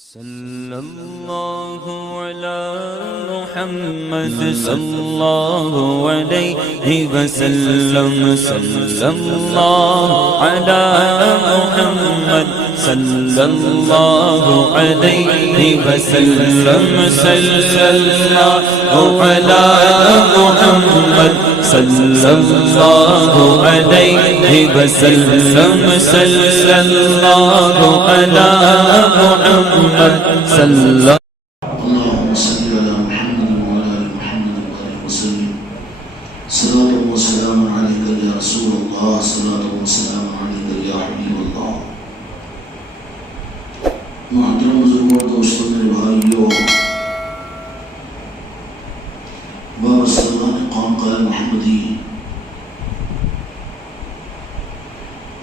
صلی اللہ علی محمد صلی اللہ علیہ وسلم صلی اللہ علی محمد صلی اللہ علیہ وسلم صلی اللہ علی محمد صلی اللہ علیہ وسلم صلی اللہ علی محمد صلی اللہ اللهم صل على محمد وعلى ال محمد وبارك وسلم صلاة وسلام عليك يا رسول الله صلاة وسلام عليك يا حبيب الله محترم بزرگوں دوستوں میرے بھائیوں وابستگان خانقاہ محمدی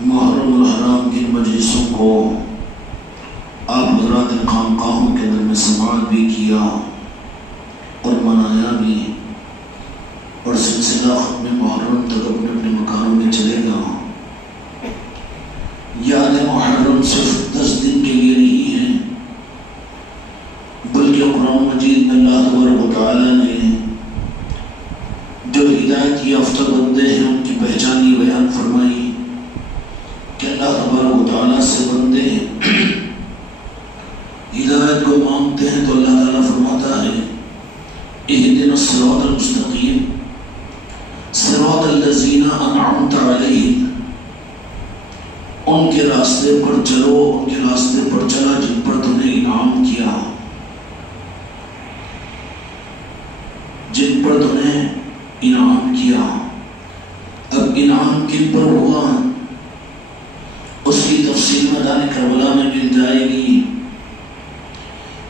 محرم الحرام کی مجلسوں کو آپ حضرات خانقاہوں کے اندر میں سماعت بھی کیا اور منایا بھی اور سلسلہ ختم محرم تک اپنے اپنے مکانوں میں چلے گا۔ یاد محرم صرف 10 دن کے لیے نہیں ہے بلکہ قرآن مجید میں اللہ تبارک و تعالیٰ نے جو ہدایت یافتہ بندے ہیں ان کی پہچان یہ بیان فرمائی کہ اللہ تبارک و تعالیٰ سے بندے ہدایت کو مانگتے ہیں تو اللہ تعالیٰ فرماتا ہے اہدنا الصراط المستقیم صراط الذین انعمت علیہم، ان کے راستے پر چلو، ان کے راستے پر چلا جن پر تم نے انعام کیا، جن پر تم نے انعام کیا۔ اب انعام کن پر ہوا اس کی تفصیل میدان کربلا میں مل جائے گی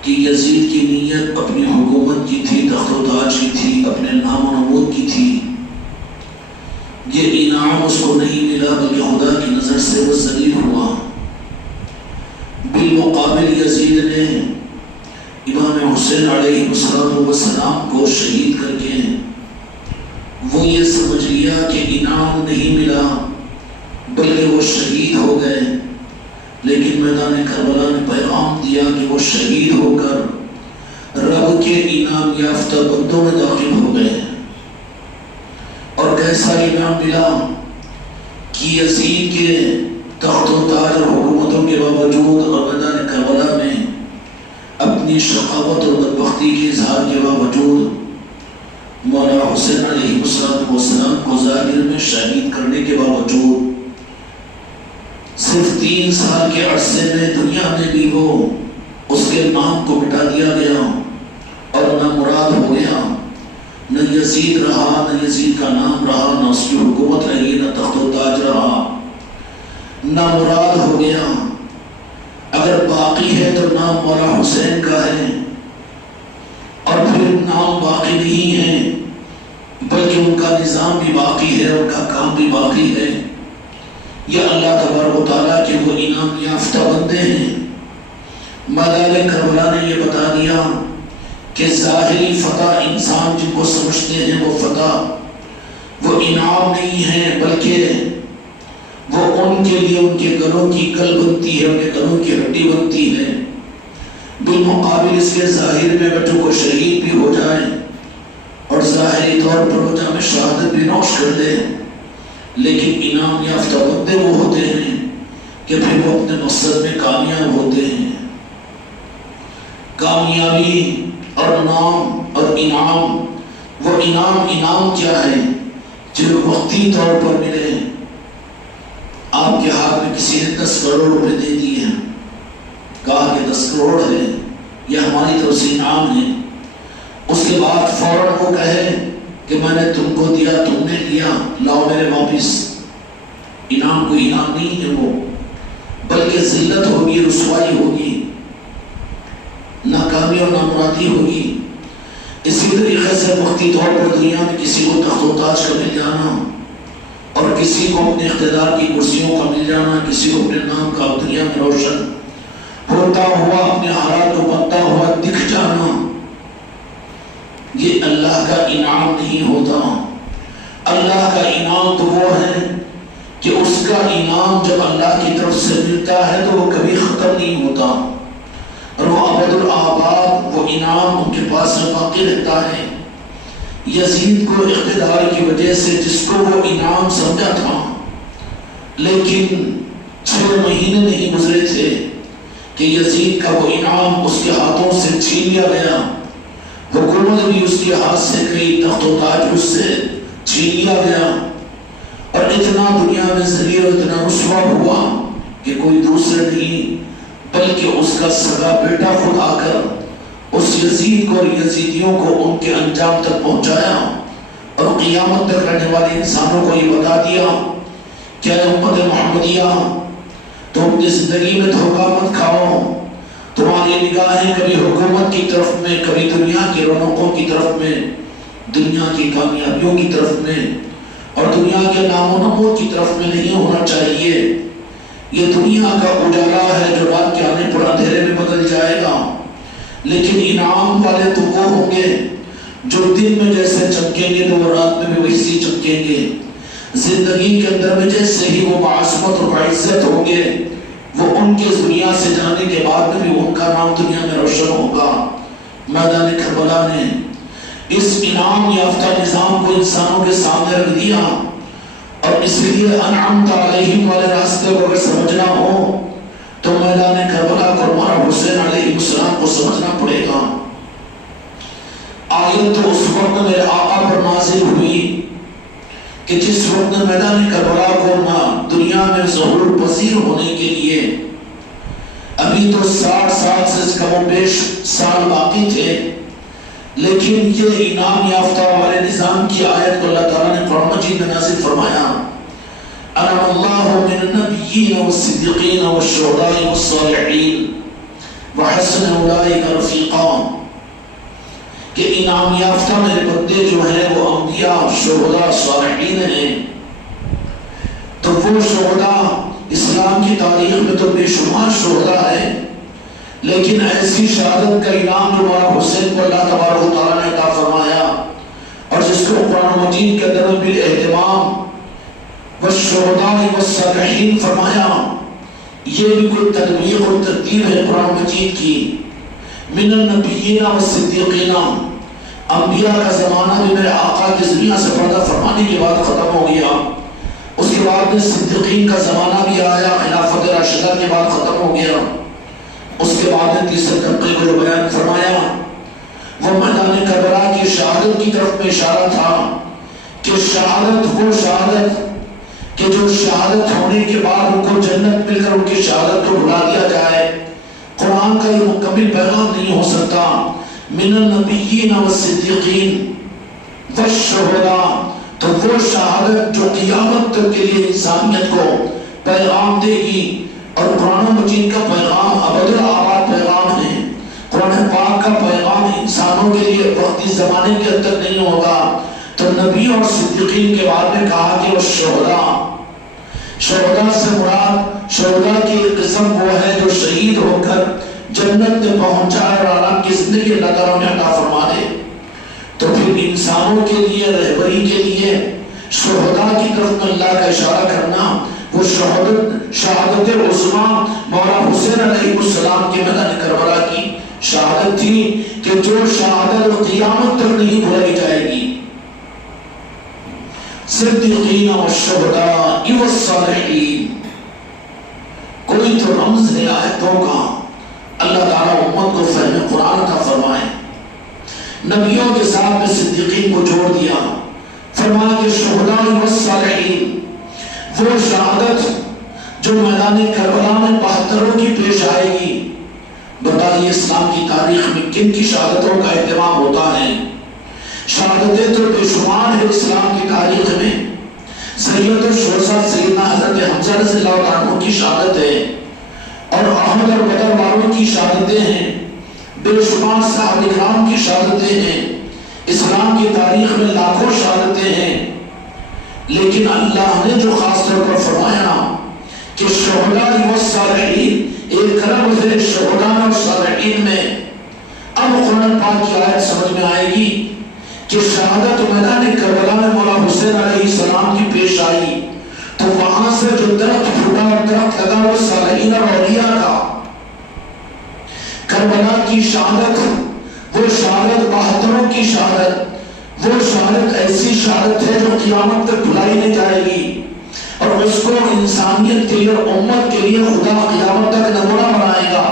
کہ یزید کی نیت اپنی حکومت کی تھی، تخت و تاج کی تھی، اپنے نام و نمود کی تھی۔ یہ انعام اس کو نہیں ملا بلکہ خدا کی نظر سے وہ ذلیل ہوا۔ بالمقابل یزید نے امام حسین علیہ السلام کو شہید کر کے وہ یہ سمجھ لیا کہ انعام نہیں ملا بلکہ وہ شہید ہو گئے، لیکن میدان کربلا نے پیغام دیا کہ وہ شہید ہو کر رب کے انعام یافتہ بندوں میں داخل ہو گئے۔ اور کیسا انعام ملا کہ یزید کے تخت و تاج اور حکومتوں کے باوجود اور میدان کربلا میں اپنی شقاوت اور بدبختی کے اظہار کے باوجود مولا حسین علیہ السلام کو ظاہر میں شہید کرنے کے باوجود صرف 3 سال کے عرصے میں دنیا میں بھی وہ اس کے نام کو مٹا دیا گیا اور نہ مراد ہو گیا، نہ یزید رہا، نہ یزید کا نام رہا، نہ اس کی حکومت رہی، نہ تخت و تاج رہا، نہ مراد ہو گیا۔ اگر باقی ہے تو نام مولا حسین کا ہے، اور پھر نام باقی نہیں ہے بلکہ ان کا نظام بھی باقی ہے، ان کا کام بھی باقی ہے۔ یہ اللہ تبارک و تعالیٰ کے وہ انعام یافتہ بندے ہیں۔ میدان کربلا نے یہ بتا دیا کہ ظاہری فتح انسان جن کو سمجھتے ہیں وہ فتح، وہ انعام نہیں ہے بلکہ وہ ان کے لیے ان کے گلوں کی کل بنتی ہے، ان کے گلوں کی ہڈی بنتی ہے۔ بالمقابل اس کے ظاہر میں بچوں کو شہید بھی ہو جائے اور ظاہری طور پر وہ جامِ شہادت بھی نوش کر دے، لیکن انعام یافتہ بندے وہ ہوتے ہیں کہ پھر وہ اپنے مقصد میں کامیاب ہوتے ہیں۔ کامیابی اور نام اور انعام، وہ انعام کیا ہے جو وقتی طور پر ملے۔ آپ کے ہاتھ میں کسی نے 10 کروڑ روپے دے دیے ہیں، کہا کہ 10 کروڑ ہے، یہ ہماری طرف سے انعام ہے، اس کے بعد فوراً وہ کہے کہ میں نے تم کو دیا، تم نے لیا، لاؤ میرے واپس۔ انعام کو انعام نہیں ہے وہ، بلکہ ذلت ہوگی، رسوائی ہوگی، ناکامی اور نامرادی ہوگی۔ اسی طریقے سے وقتی طور پر دنیا میں کسی کو تخت و تاج کا مل جانا اور کسی کو اپنے اقتدار کی کرسیوں کا مل جانا، کسی کو اپنے نام کا دنیا میں روشن ہوتا ہوا، اپنے حالات کو بنتا ہوا دکھ جانا، یہ اللہ کا انعام نہیں ہوتا۔ اللہ کا انعام تو وہ ہے کہ اس کا انعام جب اللہ کی طرف سے ملتا ہے تو وہ کبھی ختم نہیں ہوتا، اور وہ انعام ان کے پاس میں باقی رہتا ہے۔ یزید کو اقتدار کی وجہ سے جس کو وہ انعام سمجھا تھا، لیکن 6 مہینے نہیں گزرے تھے کہ یزید کا وہ انعام اس کے ہاتھوں سے چھین لیا گیا۔ حکومت بھی اس کے ہاتھ سے گئی، تخت و تاج اس سے چھین لیا گیا، اور اتنا دنیا میں ذلیل اور اتنا رسوا ہوا کہ کوئی دوسرے نہیں بلکہ اس کا سگا بیٹا خود آ کر اس یزید کو اور یزیدیوں کو ان کے انجام تک پہنچایا، اور قیامت تک رہنے والے انسانوں کو یہ بتا دیا کہ اے امت محمدیہ، تم اپنی زندگی میں دھوکہ مت کھاؤ، تمہاری نگاہیں کبھی حکومت کی طرف میں، کبھی دنیا کی رونقوں کی طرف میں، دنیا کی کامیابیوں کی طرف میں اور دنیا کے نام و نمود کی طرف میں نہیں ہونا چاہیے۔ یہ دنیا کا اجالا ہے جو رات کے آنے پر اندھیرے میں بدل جائے گا، لیکن انعام والے تو وہ ہوں گے جو دن میں جیسے چمکیں گے تو وہ رات میں بھی ویسی چمکیں گے، زندگی کے اندر میں جیسے ہی وہ معصمت اور عزت ہوں گے، وہ ان کے دنیا سے جانے کے بعد بھی ان کا نام دنیا میں روشن ہوگا۔ میدان کربلا نے اس انعام یافتہ نظام کو انسانوں کے سامنے رکھ دیا، اور اس لیے انعمت علیہم والے راستے کو اگر سمجھنا ہو تو میدان کربلا کو ہمارا حسین علیہ السلام کو سمجھنا پڑے گا۔ آیت تو اس وقت میرے آقا پر نازل ہوئی کہ جس وقت میدان کربلا کو دنیا میں ظہور پذیر ہونے کے لیے ابھی تو 60 سال سے کم و بیش سال باقی تھے، لیکن یہ انعام یافتہ والے نظام کی آیت کو اللہ تعالیٰ نے قرآن مجید میں نازل فرمایا، انعم اللہ من النبیین والصدیقین والشہداء والصالحین وحسن اولئک رفیقا، کہ انعام یافتہ میرے بندے جو ہیں وہ انبیاء، شہداء، صالحین ہیں۔ تو وہ شہداء اسلام کی تاریخ میں تو بے شمار شہداء ہیں، لیکن ایسی شہادت کا انعام جو مولانا حسین کو اللہ تبارک و تعالیٰ نے عطا فرمایا، اور جس کو قرآن مجید کے اندر بالاہتمام والشہداء والصالحین فرمایا، یہ بھی کوئی تدبیر اور ترتیب ہے قرآن مجید کی۔ من النبیین والصدیقین، انبیاء کا زمانہ بھی میرے آقا کی دنیا سے پردہ فرمانے کے بعد ختم ہو گیا، اس کے بعد میں صدیقین کا زمانہ بھی آیا، خلافت راشدہ کے بعد ختم ہو گیا، اس کے بعد میں تیسرے طبقے کو جو بیان فرمایا وہ میدان کربلا کی شہادت کی طرف میں اشارہ تھا، کہ شہادت وہ شہادت کہ جو شہادت ہونے کے بعد ان کو جنت مل کر ان کی شہادت کو بھلا دیا جائے۔ قرآن کا یہ مکمل پیغام نہیں ہو سکتا، من النبیین والصدیقین والشہداء، تو وہ شہادت جو قیامت تک کے لیے انسانیت کو پیغام دے گی، اور قرآن مجید کا پیغام ابدالآباد پیغام ہے، قرآن پاک کا پیغام انسانوں کے لیے وقتی زمانے کے اندر نہیں ہوگا۔ تو نبی اور صدیقین کے بعد میں کہا کہ وہ شہداء سے مراد شہداء کی قسم وہ ہے جو شہید ہو کر جنت میں پہنچا اور آرام کی زندگی اللہ تعالیٰ نے عطا فرما دے۔ تو پھر انسانوں کے لیے رہبری کے لیے شہداء کی طرف میں اللہ کا اشارہ کرنا، وہ شہادت عظمیٰ مولانا حسین علیہ السلام کے میدان کربلا کی شہادت تھی، کہ جو شہادت قیامت تک نہیں بھلائی جائے گی۔ صدیقین والشہداء والصالحین، کوئی تو رمز ہے آیتوں کا، اللہ تعالیٰ امت کو فہم قرآن کا فرمائے۔ نبیوں کے ساتھ میں صدیقین کو جوڑ دیا، فرمایا کہ شہداء والصالحین، وہ شہادت جو میدان کربلا میں 72 کی پیش آئے گی۔ بتائیے اسلام کی تاریخ میں کن کی شہادتوں کا اہتمام ہوتا ہے؟ شہادتیں تو بے شمار ہے اسلام کی تاریخ میں۔ سید الشہداء سیدنا حضرت حمزہ رضی اللہ عنہ کی شہادت ہے، اور احد اور بدر والوں کی شہادتیں ہیں، بے شمار صحابہ کرام کی شہادتیں ہیں، اسلام کی تاریخ میں لاکھوں شہادتیں ہیں، لیکن اللہ نے جو خاص طور پر فرمایا کہ شہداء والصالحین، ایک رب ہے شہداء اور صالحین میں۔ اب قرآن پاک کی آیت سمجھ میں آئے گی کہ شہادت میدان کربلا میں مولا حسین علیہ السلام کی پیش آئی، تو وہاں سے جو درخت پھوٹا اور درخت لگا وہ صالحین اور اولیاء کا، کربلا کی شہادت وہ شہادت 72 کی شہادت، وہ شہادت ایسی شہادت ہے جو قیامت تک بھلائی نہیں جائے گی، اور اس کو انسانیت کے لیے اور امت کے لیے خدا قیامت تک نمونہ بنائے گا۔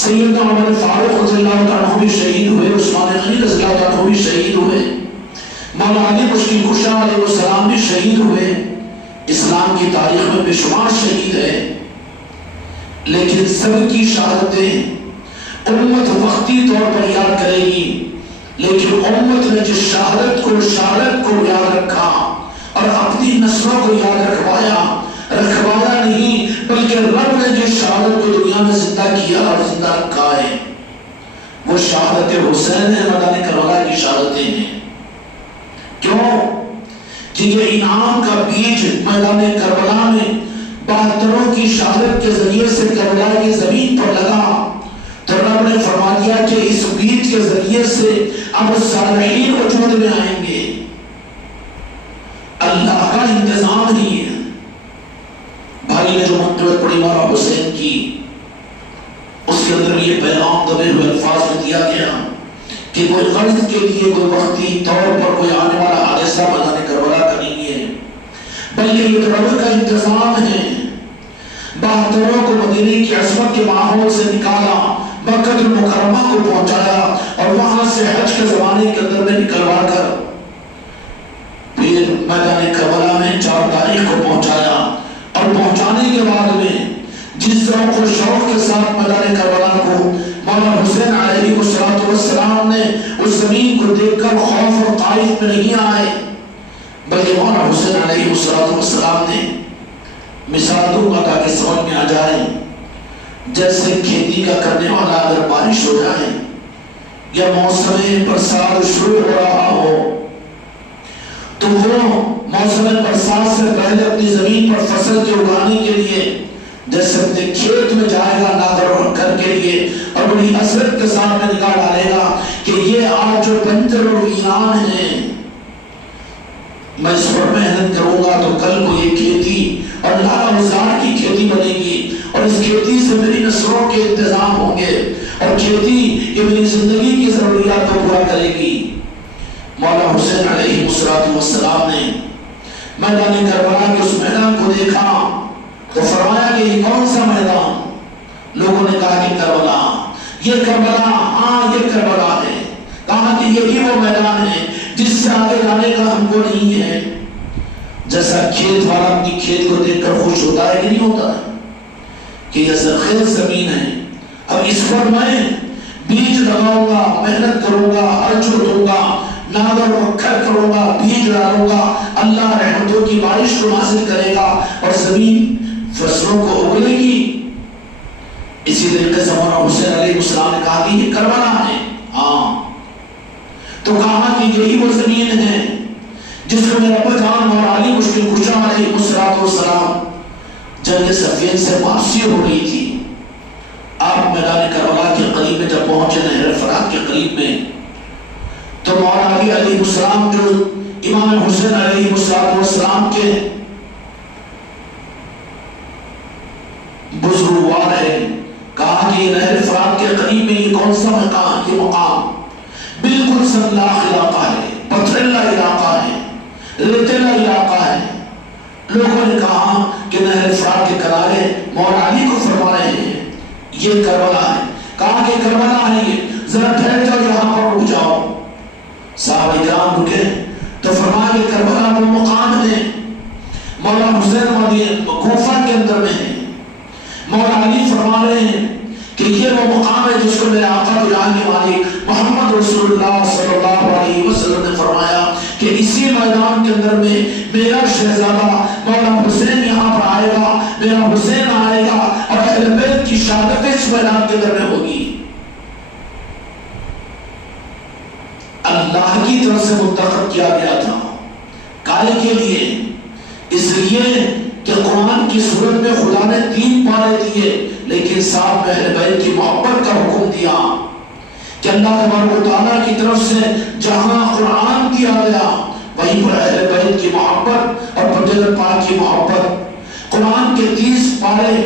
سیدنا عمر فاروق رضی اللہ عنہ بھی شہید ہوئے، عثمان غنی رضی اللہ عنہ بھی شہید ہوئے، مولا علی مشکل کشا علیہ السلام بھی شہید ہوئے۔ اسلام کی تاریخ میں بے شمار شہید ہے، لیکن سب کی شہادتیں امت وقتی طور پر یاد کرے گی، لیکن امت نے جس شہادت کو یاد رکھا اور اپنی نسلوں کو یاد رکھوایا نہیں، بلکہ رب نے جس شہادت کو دنیا میں زندہ کیا اور زندہ رکھا ہے وہ شہادت حسین ہے، میدان کربلا کی شہادتیں ہیں۔ کیوں کہ یہ انعام کا بیج میدان کربلا میں 72 کی شہادت کے ذریعے سے کربلا کی زمین پر لگا، تو رب نے فرما دیا کہ اس بیج کے ذریعے سے اب صالحین وجود میں آئیں گے۔ اللہ کا انتظام ہی ہے۔ بھائی نے جو منقبت پڑھی مولا حسین کی، اس کے اندر یہ پیغام دبے ہوئے الفاظ میں دیا گیا کہ کوئی غرض کے لیے کوئی وقتی طور پر کوئی آنے والا حادثہ میدان کربلا کا نہیں ہے، بلکہ یہ تو رب کا انتظام ہے۔ 72 کو مدینے کی عصمت کے ماحول سے نکالا، مکہ المکرمہ کو پہنچایا، اور وہاں سے حج کے زمانے کے اندر میں نکلوا کر پھر میدان کربلا میں 4 تاریخ کو پہنچایا، اور پہنچانے کے بعد میں جس ذوق و شوق کے ساتھ میدان کربلا کو مولا حسین علیہ السلام نے اس زمین کو دیکھ کر خوف اور طائف میں نہیں آئے، بلکہ مولا حسین علیہ السلام نے مثال دوں گا تاکہ سمجھ میں آ جائے، جیسے کھیتی کا کرنے والا اگر بارش ہو جائے یا موسم برسات شروع ہو رہا ہو تو وہ موسم برسات سے پہلے اپنی زمین پر فصل کے اگانے کے لیے جیسے اپنے کھیت میں جائے گا نادر کر کے لیے، اور بڑی حسرت کے ساتھ میں نگاہ ڈالے گا کہ یہ آج جو بنجر اور ویران ہے، میں اس پر محنت کروں گا تو کل کو یہ کھیتی اور لاکھ ہزار کی کھیتی بنے گی، اور اس کھیتی سے میری نسلوں کے انتظام ہوں گے، اور کھیتی یہ میری زندگی کی ضروریات کو پورا کرے گی۔ مولا حسین علیہ السلام نے میدان کربلا کے اس میدان کو دیکھا تو فرمایا کہ یہ کون سا میدان؟ لوگوں نے کہا کہ کربلا، یہ کربلا، ہاں یہ کربلا ہے۔ کہا کہ یہی وہ میدان ہے جس سے آگے جانے کا ہم کو نہیں ہے۔ جیسا کھیت والا اپنی کھیت کو دیکھ کر خوش ہوتا ہے کہ نہیں ہوتا ہے کہ یہ زرخیز زمین ہے، اب اس پر میں بیج لگاؤں گا، محنت کروں گا، اجر دوں گا، ناگر مکھر کروں گا، بیج ڈالوں گا، اللہ رحمتوں کی بارش کو نازل کرے گا اور زمین فصلوں کو اگلے گی۔ اسی طریقے سے مولانا حسین علیہ السلام نے کہا کہ یہ کربلا ہے، ہاں، تو کہا کہ یہی وہ زمین ہے جس کو میرا ابا جان مولا علی مشکل کشا علیہ السلام جنگ صفین سے واپسی ہو رہی تھی، آپ میدان کربلا کے قریب میں جب پہنچے نہر فرات کے قریب میں، تو مولا علی علیہ السلام جو امام حسین علیہ السلام کے بزرگوار ہے، کہا کہ نہر فرات کے قریب میں یہ کون سا مقام؟ یہ مقام بالکل سنلاخ علاقہ ہے، پتھریلا علاقہ ہے، ریتیلا علاقہ ہے۔ لوگوں نے کہا کہ نہر فرات کے کنارے مولا علی کو فرما رہے ہیں یہ کربلا ہے۔ کہا کہ کربلا ہے، ذرا ٹھہر جاؤ، یہاں پر رک جاؤ۔ صحابہ کرام رکے تو فرمایا کہ کربلا وہ مقام ہے، مولا حسین کوفہ کے اندر میں ہے۔ مولا علی فرما رہے ہیں کہ یہ وہ مقام ہے جس کو میرے آقا جہاں کے مالک محمد رسول اللہ صلی اللہ علیہ وسلم نے فرمایا کہ اسی میدان کے اندر میں میرا شہزادہ مولا حسین یہاں پر آئے گا، میرا حسین آئے گا، اور اہل بیت کی شہادت اس میدان کے اندر میں ہوگی۔ اللہ کی طرف سے منتخب کیا گیا تھا، کائے کے لیے، اس لیے کہ قرآن کی صورت میں خدا نے 3 پارے دیے، لیکن ساتھ میں اہل بیت کی محبت کا حکم دیا کہ اللہ تبارک و تعالیٰ کی طرف سے جہاں قرآن دیا گیا وہیں پر اہل بیت کی محبت اور پروردگار پاک کی محبت۔ قرآن کے 30 پارے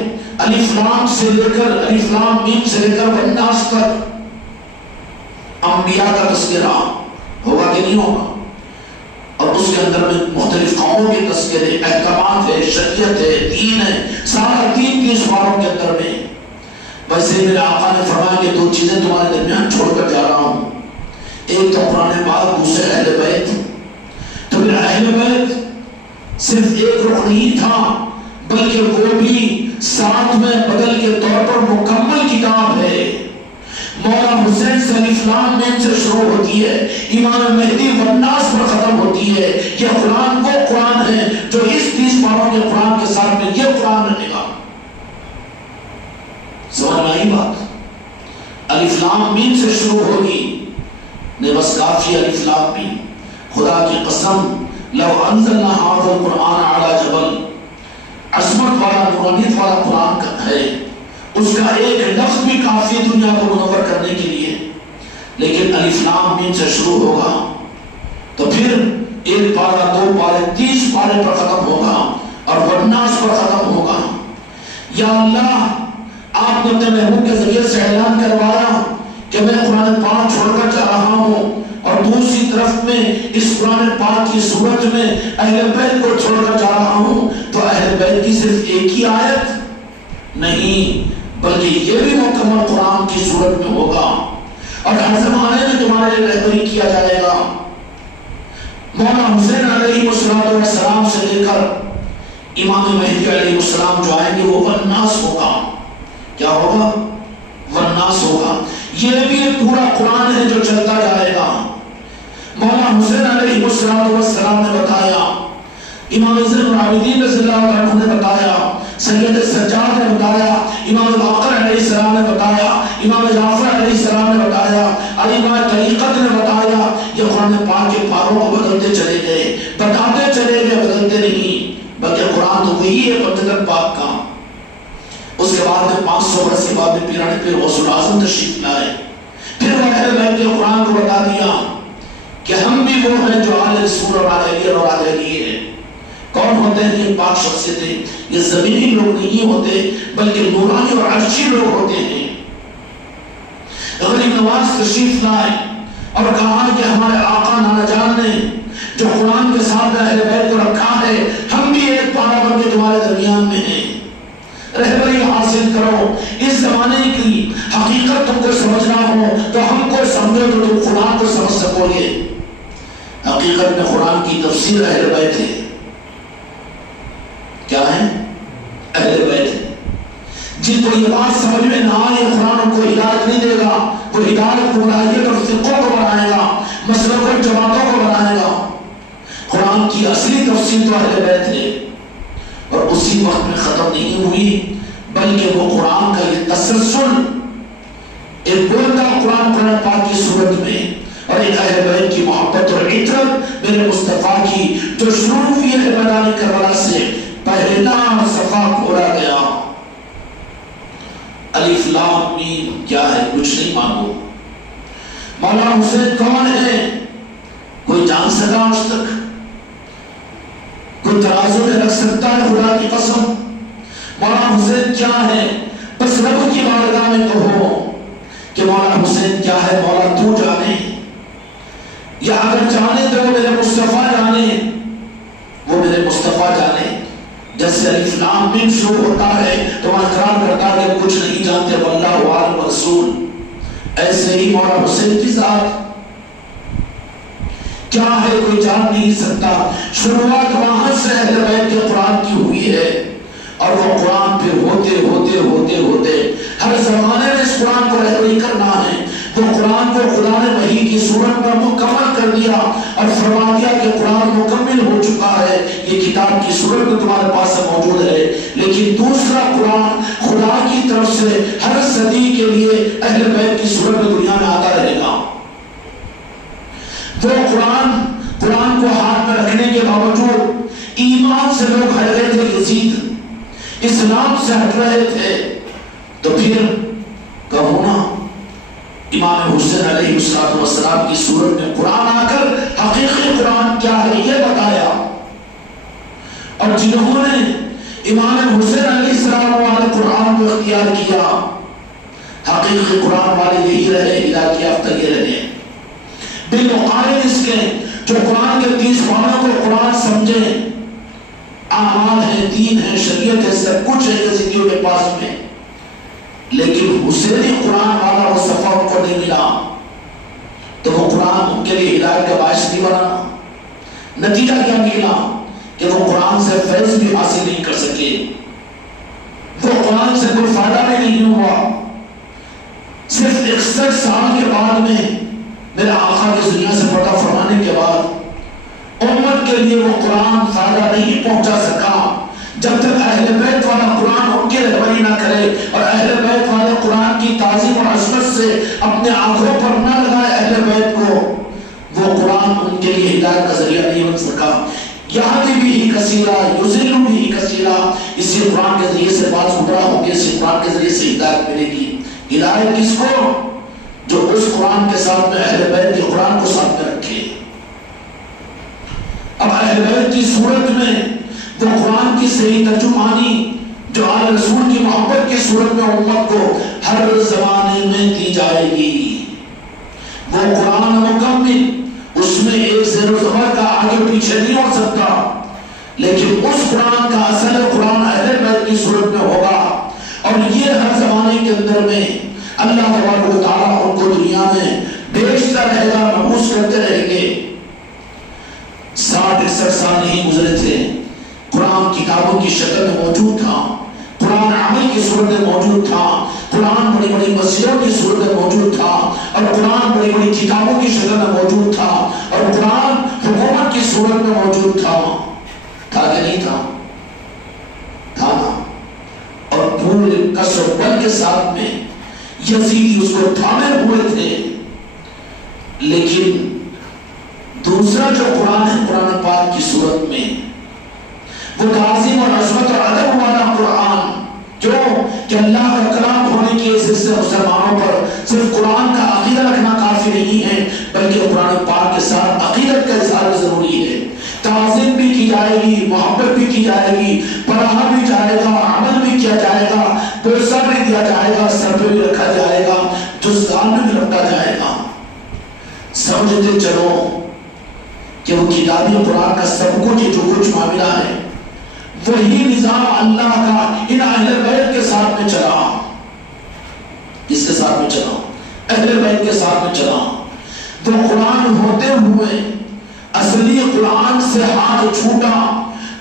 الف لام سے لے کر الف لام میم سے لے کر والناس تک انبیاء کا تذکرہ ہوگا کہ نہیں ہوگا؟ اور اس کے اندر میں مختلف قوموں کے تذکرے، احکامات ہے، شریعت ہے، دین ہے، سارا دین 30 پاروں کے اندر میں۔ ویسے میرے آقا نے فرمایا کہ 2 چیزیں تمہارے درمیان چھوڑ کر جا رہا ہوں، ایک تو قرآن پاک، دوسرے اہل بیت۔ تو پھر اہل بیت صرف ایک رخ نہیں تھا، بلکہ وہ بھی ساتھ میں بدل کے طور پر مکمل کتاب ہے۔ مولا حسین سے الف لام میم سے شروع ہوتی ہے، امام مہدی والناس پر ختم ہوتی ہے۔ یہ قرآن وہ قرآن ہے جو اس 30 پاروں کے قرآن کے ساتھ میں یہ قرآن رہے گا۔ سمجھ میں آئی بات؟ الف لام میم سے شروع ہوگی، نہیں بس کافی الف لام میم۔ خدا کی قسم، لو انزلنا هذا القرآن على جبل، عظمت والا نورانیت والا قرآن کا ہے، اس کا ایک لفظ بھی کافی دنیا کو منور کرنے کے لیے، لیکن الف لام میم سے شروع ہوگا تو پھر 1 پارہ 2 پارے 30 پارے پر ختم ہوگا اور والناس پر ختم ہوگا۔ یا اللہ، آپ نے اپنے محبوب کے ذریعے سے اعلان کروایا کہ میں قرآن پاک چھوڑ کر جا رہا ہوں، اور دوسری طرف میں اس قرآن پاک کی صورت میں اہل بیت کو چھوڑ کر جا رہا ہوں، تو اہل بیت کی صرف ایک ہی آیت نہیں، بلکہ یہ بھی مکمل قرآن کی صورت میں ہوگا، اور ہر زمانے میں تمہارے لیے رہبری کیا جائے گا۔ مولا حسین علیہ السلام سے لے کر امام مہدی علیہ السلام جو آئیں گے وہ والناس ہوگا۔ کیا ہوگا؟ والناس ہوگا۔ یہ بھی ایک پورا قرآن ہے جو چلتا جائے گا۔ مولا حسین علیہ السلام نے بتایا، امام زین العابدین رضی اللہ عنہ نے بتایا، سید سجاد نے بتایا، امام باقر علیہ السلام نے بتایا، امام جعفر علیہ السلام نے بتایا، ائمہ طریقت نے بتایا، یہ قرآن پاک کے پاروں کو بدلتے چلے گئے، بتاتے چلے گئے، بدلتے نہیں، بلکہ قرآن تو وہی ہے مقدس پاک کا۔ اس کے بعد میں 500 برس کے بعد میں پیرانے پہ غوث العظم تشریف لائے، پھر وہ اہل بیت کے قرآن کو بتا دیا کہ ہم بھی وہ ہیں جو آل رسول اور آل علی اور آل علی ہیں۔ کون ہوتے ہیں یہ پاک شخصیتیں؟ یہ زمینی لوگ نہیں ہوتے، بلکہ نورانی اور عرشی لوگ ہوتے ہیں۔ غریب نواز تشریف لائے اور کہا کہ ہمارے آقا نانا جان نے جو قرآن کے ساتھ اہل بیت کو رکھا ہے، ہم بھی ایک پارہ بن کے تمہارے درمیان میں ہیں، رہبری حاصل کرو۔ اس زمانے کی حقیقت تم کو سمجھنا ہو تو ہم کو سمجھو تو تم قرآن کو سمجھ سکو گے۔ حقیقت میں قرآن کی تفسیر اہل بیت ہے۔ کیا ہے؟ اہل بیت ہے۔ جن کو یہ بات سمجھ میں نہ آئے قرآن ان کو ہدایت نہیں دے گا، وہ ہدایت گمراہیت اور فرقوں کو بنائے گا، مسلک اور جماعتوں کو بنائے گا۔ قرآن کی اصلی تفسیر تو اہل بیت ہے، اور اسی وقت میں ختم نہیں ہوئی، بلکہ وہ قرآن کا یہ تسلسل، ایک بولتا قرآن قرآن پاک کی صورت میں، اور ایک اہل بیت کی محبت اور عطرت میرے مصطفیٰ کی جو شروع ہوئی ہے میدان کربلا سے، پہلا صفحہ کھولا گیا۔ الف لام میم کیا ہے؟ کچھ نہیں مانگو۔ مولا حسین کون ہے؟ کوئی جان سکا آج تک؟ کوئی ترازو میں رکھ سکتا ہے خدا کی قسم؟ مولا حسین کیا ہے؟ بس رب کی بارگاہ میں کہو کہ مولا حسین کیا ہے، مولا تو جانے، یا اگر جانے تو میرے مصطفیٰ جانے، وہ میرے مصطفیٰ جانے۔ جیسے الف لام میم شروع ہوتا ہے تو وہاں اقرار کرتا ہے کہ کچھ نہیں جانتے واللہ عالم رسول، ایسے ہی مولا حسین کی ذات کیا ہے کوئی جان نہیں سکتا۔ شروعات وہاں سے اہل بیت کے قرآن کی ہوئی ہے، اور وہ قرآن پہ ہوتے ہوتے ہوتے ہوتے ہر زمانے میں اس قرآن کو رہبری کرنا ہے۔ وہ قرآن کو خدا نے وحی کی صورت میں مکمل کر دیا اور فرما دیا کہ قرآن مکمل ہو چکا ہے، یہ کتاب کی صورت میں تمہارے پاس موجود ہے، لیکن دوسرا قرآن خدا کی طرف سے ہر صدی کے لیے اہل بیت کی صورت میں دنیا میں آتا رہے گا۔ وہ قرآن کو ہاتھ میں رکھنے کے باوجود ایمان سے لوگ ہٹ رہے تھے، یزید اسلام سے ہٹ رہے تھے، تو پھر کہو نا امام حسین علیہ السلام کی صورت میں قرآن آ کر حقیقی قرآن کیا ہے یہ بتایا، اور جنہوں نے امام حسین علیہ السلام والے قرآن کو اختیار کیا، حقیقی قرآن والے یہی رہے، ہدایت یافتہ یہ رہے، بالمقابل اس کے جو قرآن کے 30 پاروں کو قرآن سمجھے، اعمال ہے، دین ہے، شریعت ہے، سب کچھ ہے زندگیوں کے پاس میں، لیکن حسینی قرآن والا وہ صفحہ ان کو نہیں ملا، تو وہ قرآن ان کے لیے ہدایت کا باعث نہیں بنا۔ نتیجہ کیا نکلا کہ وہ قرآن سے فیض بھی حاصل نہیں کر سکے، وہ قرآن سے کوئی فائدہ بھی نہیں ہوا۔ صرف 61 سال کے بعد میں میرے آقا کی دنیا سے پردہ فرمانے کے بعد امت کے لیے وہ قرآن فائدہ نہیں پہنچا سکا جب تک اہل بیت والا قرآن ان کے رہبری نہ کرے، اور اہل بیت والے قرآن کی تعظیم اور عظمت سے اپنے آنکھوں پر نہ لگائے اہل بیت کو، وہ قرآن ان کے لیے ہدایت کا ذریعہ نہیں بن سکا۔ یہاں بھی ہی کثیرہ یذل بھی کثیرہ، اسی قرآن کے ذریعے سے بات گمراہ ہوں گے، اسی قرآن کے ذریعے سے ہدایت ملے گی۔ ہدایت کس کو؟ جو اس قرآن کے ساتھ میں اہل بیت کے قرآن کو ساتھ میں رکھے۔ اب اہل بیت کی صورت میں وہ قرآن کی صحیح ترجمانی جو آل رسول کی محبت کی صورت میں امت کو ہر زمانے میں دی جائے گی، وہ قرآن مکمل، اس میں ایک زیر و زبر کا آگے پیچھے نہیں ہو سکتا، لیکن اس قرآن کا اصل قرآن اہل بیت کی صورت میں ہوگا، اور یہ ہر زمانے کے اندر میں اللہ تبارک و تعالیٰ ان کو دنیا میں بیچتا رہے گا، محفوظ کرتے رہیں گے۔ 60-61 سال نہیں گزرے تھے، قرآن کتابوں کی شکل میں موجود تھا، قرآن عمل کی صورت میں موجود تھا، قرآن بڑی بڑی مسجدوں کی صورت میں موجود تھا، اور قرآن بڑی بڑی کتابوں کی شکل میں موجود تھا، اور قرآن حکومت کی صورت میں موجود تھا کہ نہیں تھا؟ تھا نا، اور پورے کسر و بل کے ساتھ میں یزیدی اس کو تھامے ہوئے تھے، لیکن دوسرا جو قرآن ہے قرآن پاک کی صورت میں وہ تعظیم اور عظمت اور ادب والا قرآن، جو کہ اللہ کا کلام ہونے کی حیثیت سے مسلمانوں پر صرف قرآن کا عقیدہ رکھنا کافی نہیں ہے، بلکہ قرآن پاک کے ساتھ عقیدت کا اظہار ضروری ہے۔ تعظیم بھی کی جائے گی، محبت بھی کی جائے گی، پڑھا بھی جائے گا، عمل بھی کیا جائے گا، پیسہ بھی دیا جائے گا، سر پہ بھی رکھا جائے گا، جزدان میں بھی رکھا جائے گا۔ سمجھتے چلو کہ وہ کتابی قرآن کا سب کچھ جو کچھ معاملہ ہے وہی نظام اللہ کا ان اہل بیت کے ساتھ میں چلا، اس کے ساتھ میں چلا، اہل بیت کے ساتھ میں چلا۔ وہ قرآن ہوتے ہوئے اصلی قرآن سے ہاتھ چھوٹا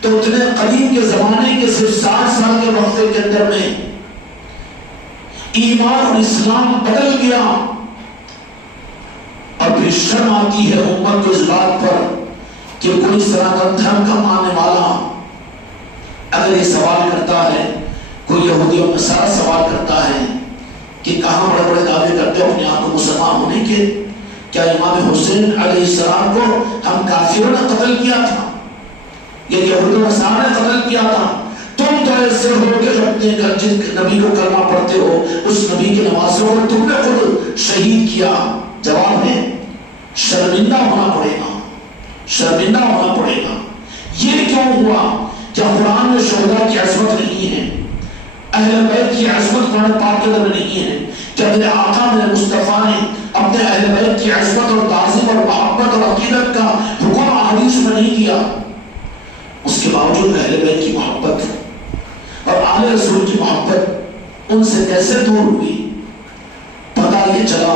تو اتنے قدیم کے زمانے کے صرف 60 سال کے وقفے کے اندر میں ایمان اور اسلام بدل گیا، اور پھر شرم آتی ہے امت کو اس بات پر کہ کوئی سناتن دھرم کا ماننے والا اگر یہ سوال کرتا ہے، کوئی یہودی اور نصارہ سوال کرتا ہے کہ کہاں بڑے بڑے دعوے کرتے ہو اپنے آپ کو مسلمان ہونے کے، کیا امام حسین علیہ السلام کو ہم کافروں نے قتل کیا تھا یا یہودی اور نصارہ نے قتل کیا تھا؟ تم تو ایسے ہو کہ جو اپنے جن نبی کو کلمہ پڑھتے ہو اس نبی کے نواسوں کو تم نے خود شہید کیا۔ جواب ہے شرمندہ ہونا پڑے گا، شرمندہ ہونا پڑے گا۔ یہ کیوں ہوا؟ کیا قرآن میں شہداء کی عظمت نہیں ہے؟ اہل بیت کی عظمت قرآن پاک کے اندر نہیں ہے؟ کیا میرے آقا میرے مصطفیٰ نے اپنے اہل بیت کی عظمت اور تعظیم اور محبت اور عقیدت کا حکم احادیث میں نہیں دیا؟ اس کے باوجود اہل بیت کی محبت اور آل رسول کی محبت ان سے کیسے دور ہوئی؟ پتہ یہ چلا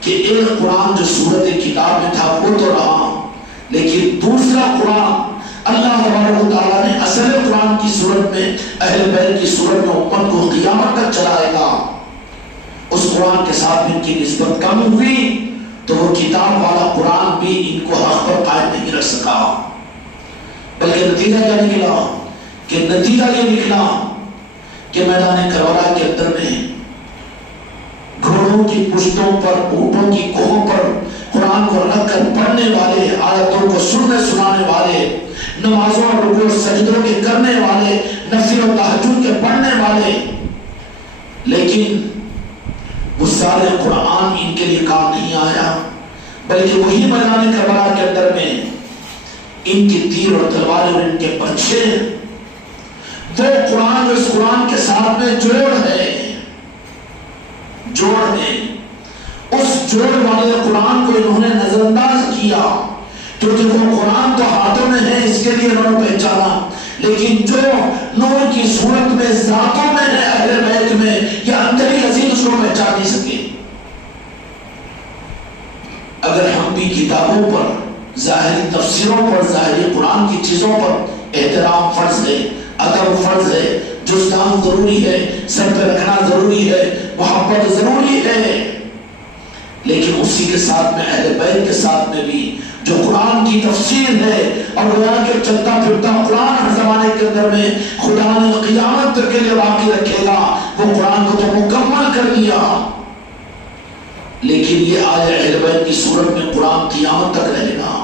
کہ ایک قرآن جو صورت کتاب میں تھا وہ تو رہا، لیکن دوسرا قرآن اللہ تبارک و تعالیٰ نے اصل قرآن کی صورت میں اہل بیت کی صورت میں امت کو قیامت تک چلائے گا۔ اس قرآن کے ساتھ ان کی نسبت کم ہوئی تو وہ کتاب والا قرآن بھی ان کو حق پر قائم نہیں رکھ سکا، بلکہ نتیجہ کیا نکلا؟ کہ نتیجہ یہ نکلا کہ میدان کربلا کے اندر میں گھوڑوں کی پشتوں پر، اونٹوں کی کوہوں پر قرآن کو رکھ کر پڑھنے والے، آیتوں کو سننے سنانے والے، نمازوں اور رکوع و سجدوں کے کرنے والے، نفل و تہجد کے پڑھنے والے، لیکن وہ سارے قرآن ان کے لیے کام نہیں آیا، بلکہ وہی میدان کربلا کے اندر میں ان کی تیر اور تلواریں اور ان کے پرچے وہ قرآن اس قرآن کے ساتھ میں جوڑ ہے، اس جوڑ والے قرآن کو انہوں نے نظر انداز کیا، کیونکہ وہ قرآن تو ہاتھوں میں ہے اس کے لیے انہوں نے پہچانا، لیکن جو نور کی صورت میں ذاتوں میں ہے اہل بیت میں، یا اندری عزیز اس کو پہچان نہیں سکے۔ اگر ہم بھی کتابوں پر، ظاہری تفسیروں پر، ظاہری قرآن کی چیزوں پر احترام فرض ہے، ادب فرض ہے، جزدان ضروری ہے، سر پہ رکھنا ضروری ہے، محبت ضروری ہے، لیکن اسی کے ساتھ میں اہل بیت کے ساتھ میں بھی جو قرآن کی تفسیر ہے، اور گویا کہ چلتا پھرتا قرآن ہر زمانے کے اندر میں خدا نے قیامت تک کے لیے باقی رکھے گا، وہ قرآن کو تو مکمل کر لیا، لیکن یہ آج اہل بیت کی صورت میں قرآن قیامت تک رہے گا۔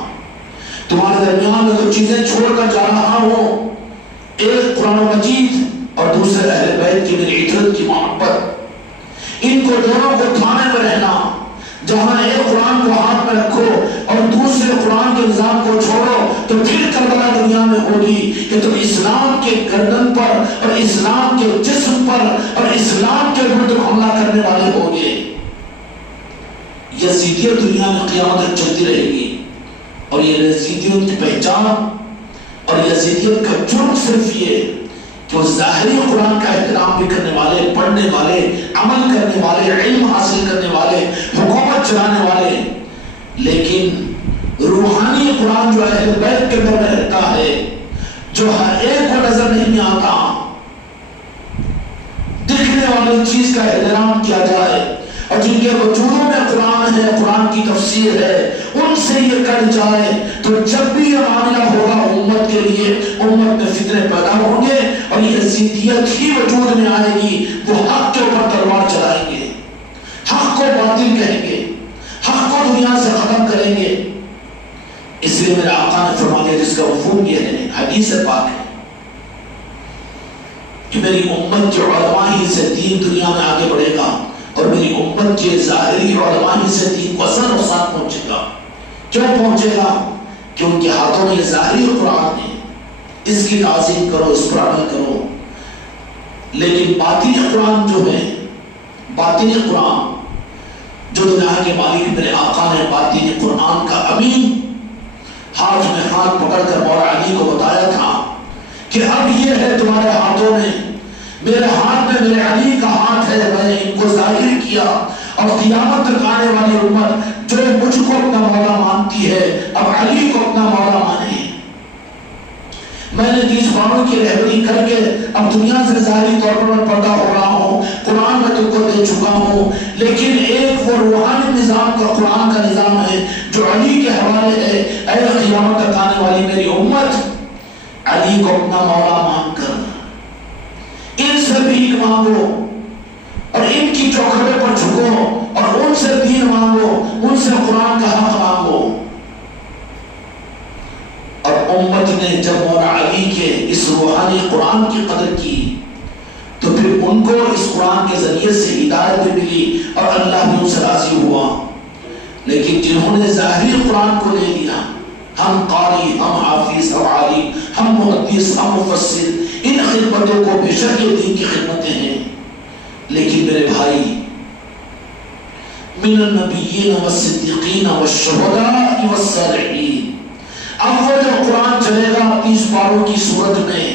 تمہارے درمیان میں جو چیزیں چھوڑ کر جا رہا ہوں، ایک قرآن مجید اور دوسرے اہل بیت کی میری عطرت کی محبت، ان کو دونوں کو تھامے میں رہنا، جہاں ایک قرآن کو ہاتھ میں رکھو اور دوسرے قرآن کے نظام کو چھوڑو تو پھر کربلا دنیا میں ہوگی کہ تم اسلام کے گردن پر اور اسلام کے جسم پر اور اسلام کے اوپر حملہ کرنے والے ہوگے۔ یزیدیت دنیا میں قیامت تک چلتی رہے گی، اور یہ یزیدیت کی پہچان اور یزیدیت کا جرم صرف یہ کہ وہ ظاہری قرآن کا احترام بھی کرنے والے، پڑھنے والے، عمل کرنے والے، علم حاصل کرنے والے، حکومت چلانے والے، لیکن روحانی قرآن جو اہل بیت کے اندر رہتا ہے، جو ہر ایک کو نظر نہیں آتا، دکھنے والی چیز کا احترام کیا جائے، اور جن کے وجودوں میں قرآن ہے، قرآن کی تفسیر ہے، ان سے یہ کر جائے تو جب بھی یہ معاملہ ہوگا امت کے لیے، امت میں فتنے پیدا ہوں گے اور یہ یزیدیت ہی وجود میں آئے گی، وہ حق کے اوپر تلوار چلائیں گے، حق کو باطل کہیں گے، حق کو دنیا سے ختم کریں گے۔ اس لیے میرے آقا نے فرما دیا، جس کا مفہوم یہ ہے، حدیث پاک ہے کہ میری امت کے علماء ہی سے دین دنیا میں آگے بڑھے گا، اور میری امت کے ظاہری علماء ہی سے دین کو اثر نقصان پہنچے گا۔ کیوں پہنچے گا؟ کہ ان کے ہاتھوں میں یہ ظاہری قرآن ہے، اس کی تعظیم کرو، اس پر عمل کرو، لیکن باطنی قرآن جو ہے، باطنی قرآن جو دنیا کے مالک میرے آقا نے باطنی قرآن کا امین ہاتھ میں ہاتھ پکڑ کر مولا علی کو بتایا تھا کہ اب یہ ہے تمہارے ہاتھوں میں، میرے ہاتھ میں میرے علی کا ہاتھ ہے، میں نے ان کو ظاہر کیا، اور قیامت تک آنے والی امت جو مجھ کو اپنا مولا مانتی ہے اب علی کو اپنا مولا مانے۔ میں نے 30 باروں کی رہبری کر کے اب دنیا سے ظاہری طور پر پردہ ہو رہا ہوں، قرآن میں تم کو دے چکا ہوں، لیکن ایک وہ روحانی نظام کا قرآن کا نظام ہے جو علی کے حوالے ہے۔ اے قیامت تک آنے والی میری امت، علی کو اپنا مولا مان کر ان سے بھیک مانگو، اور ان کی چوکھٹے پر جھکو، اور ان سے دین مانگو، ان سے قرآن کا حق مانگو۔ اور امت نے جب مولا علی کے اس روحانی قرآن کی قدر کی تو پھر ان کو اس قرآن کے ذریعے سے ہدایت بھی ملی اور اللہ بھی ان سے راضی ہوا۔ لیکن جنہوں نے ظاہری قرآن کو لے لیا، ہم قاری، ہم حافظ، ہم عالم، ہم محدث، ہم مفسر، ان خدمتوں کو بے شک یہ دین کی خدمتیں ہیں، لیکن میرے بھائی، من النبیین والصدیقین والشہداء والصالحین، اب وہ جو قرآن چلے گا 30 پاروں کی صورت میں،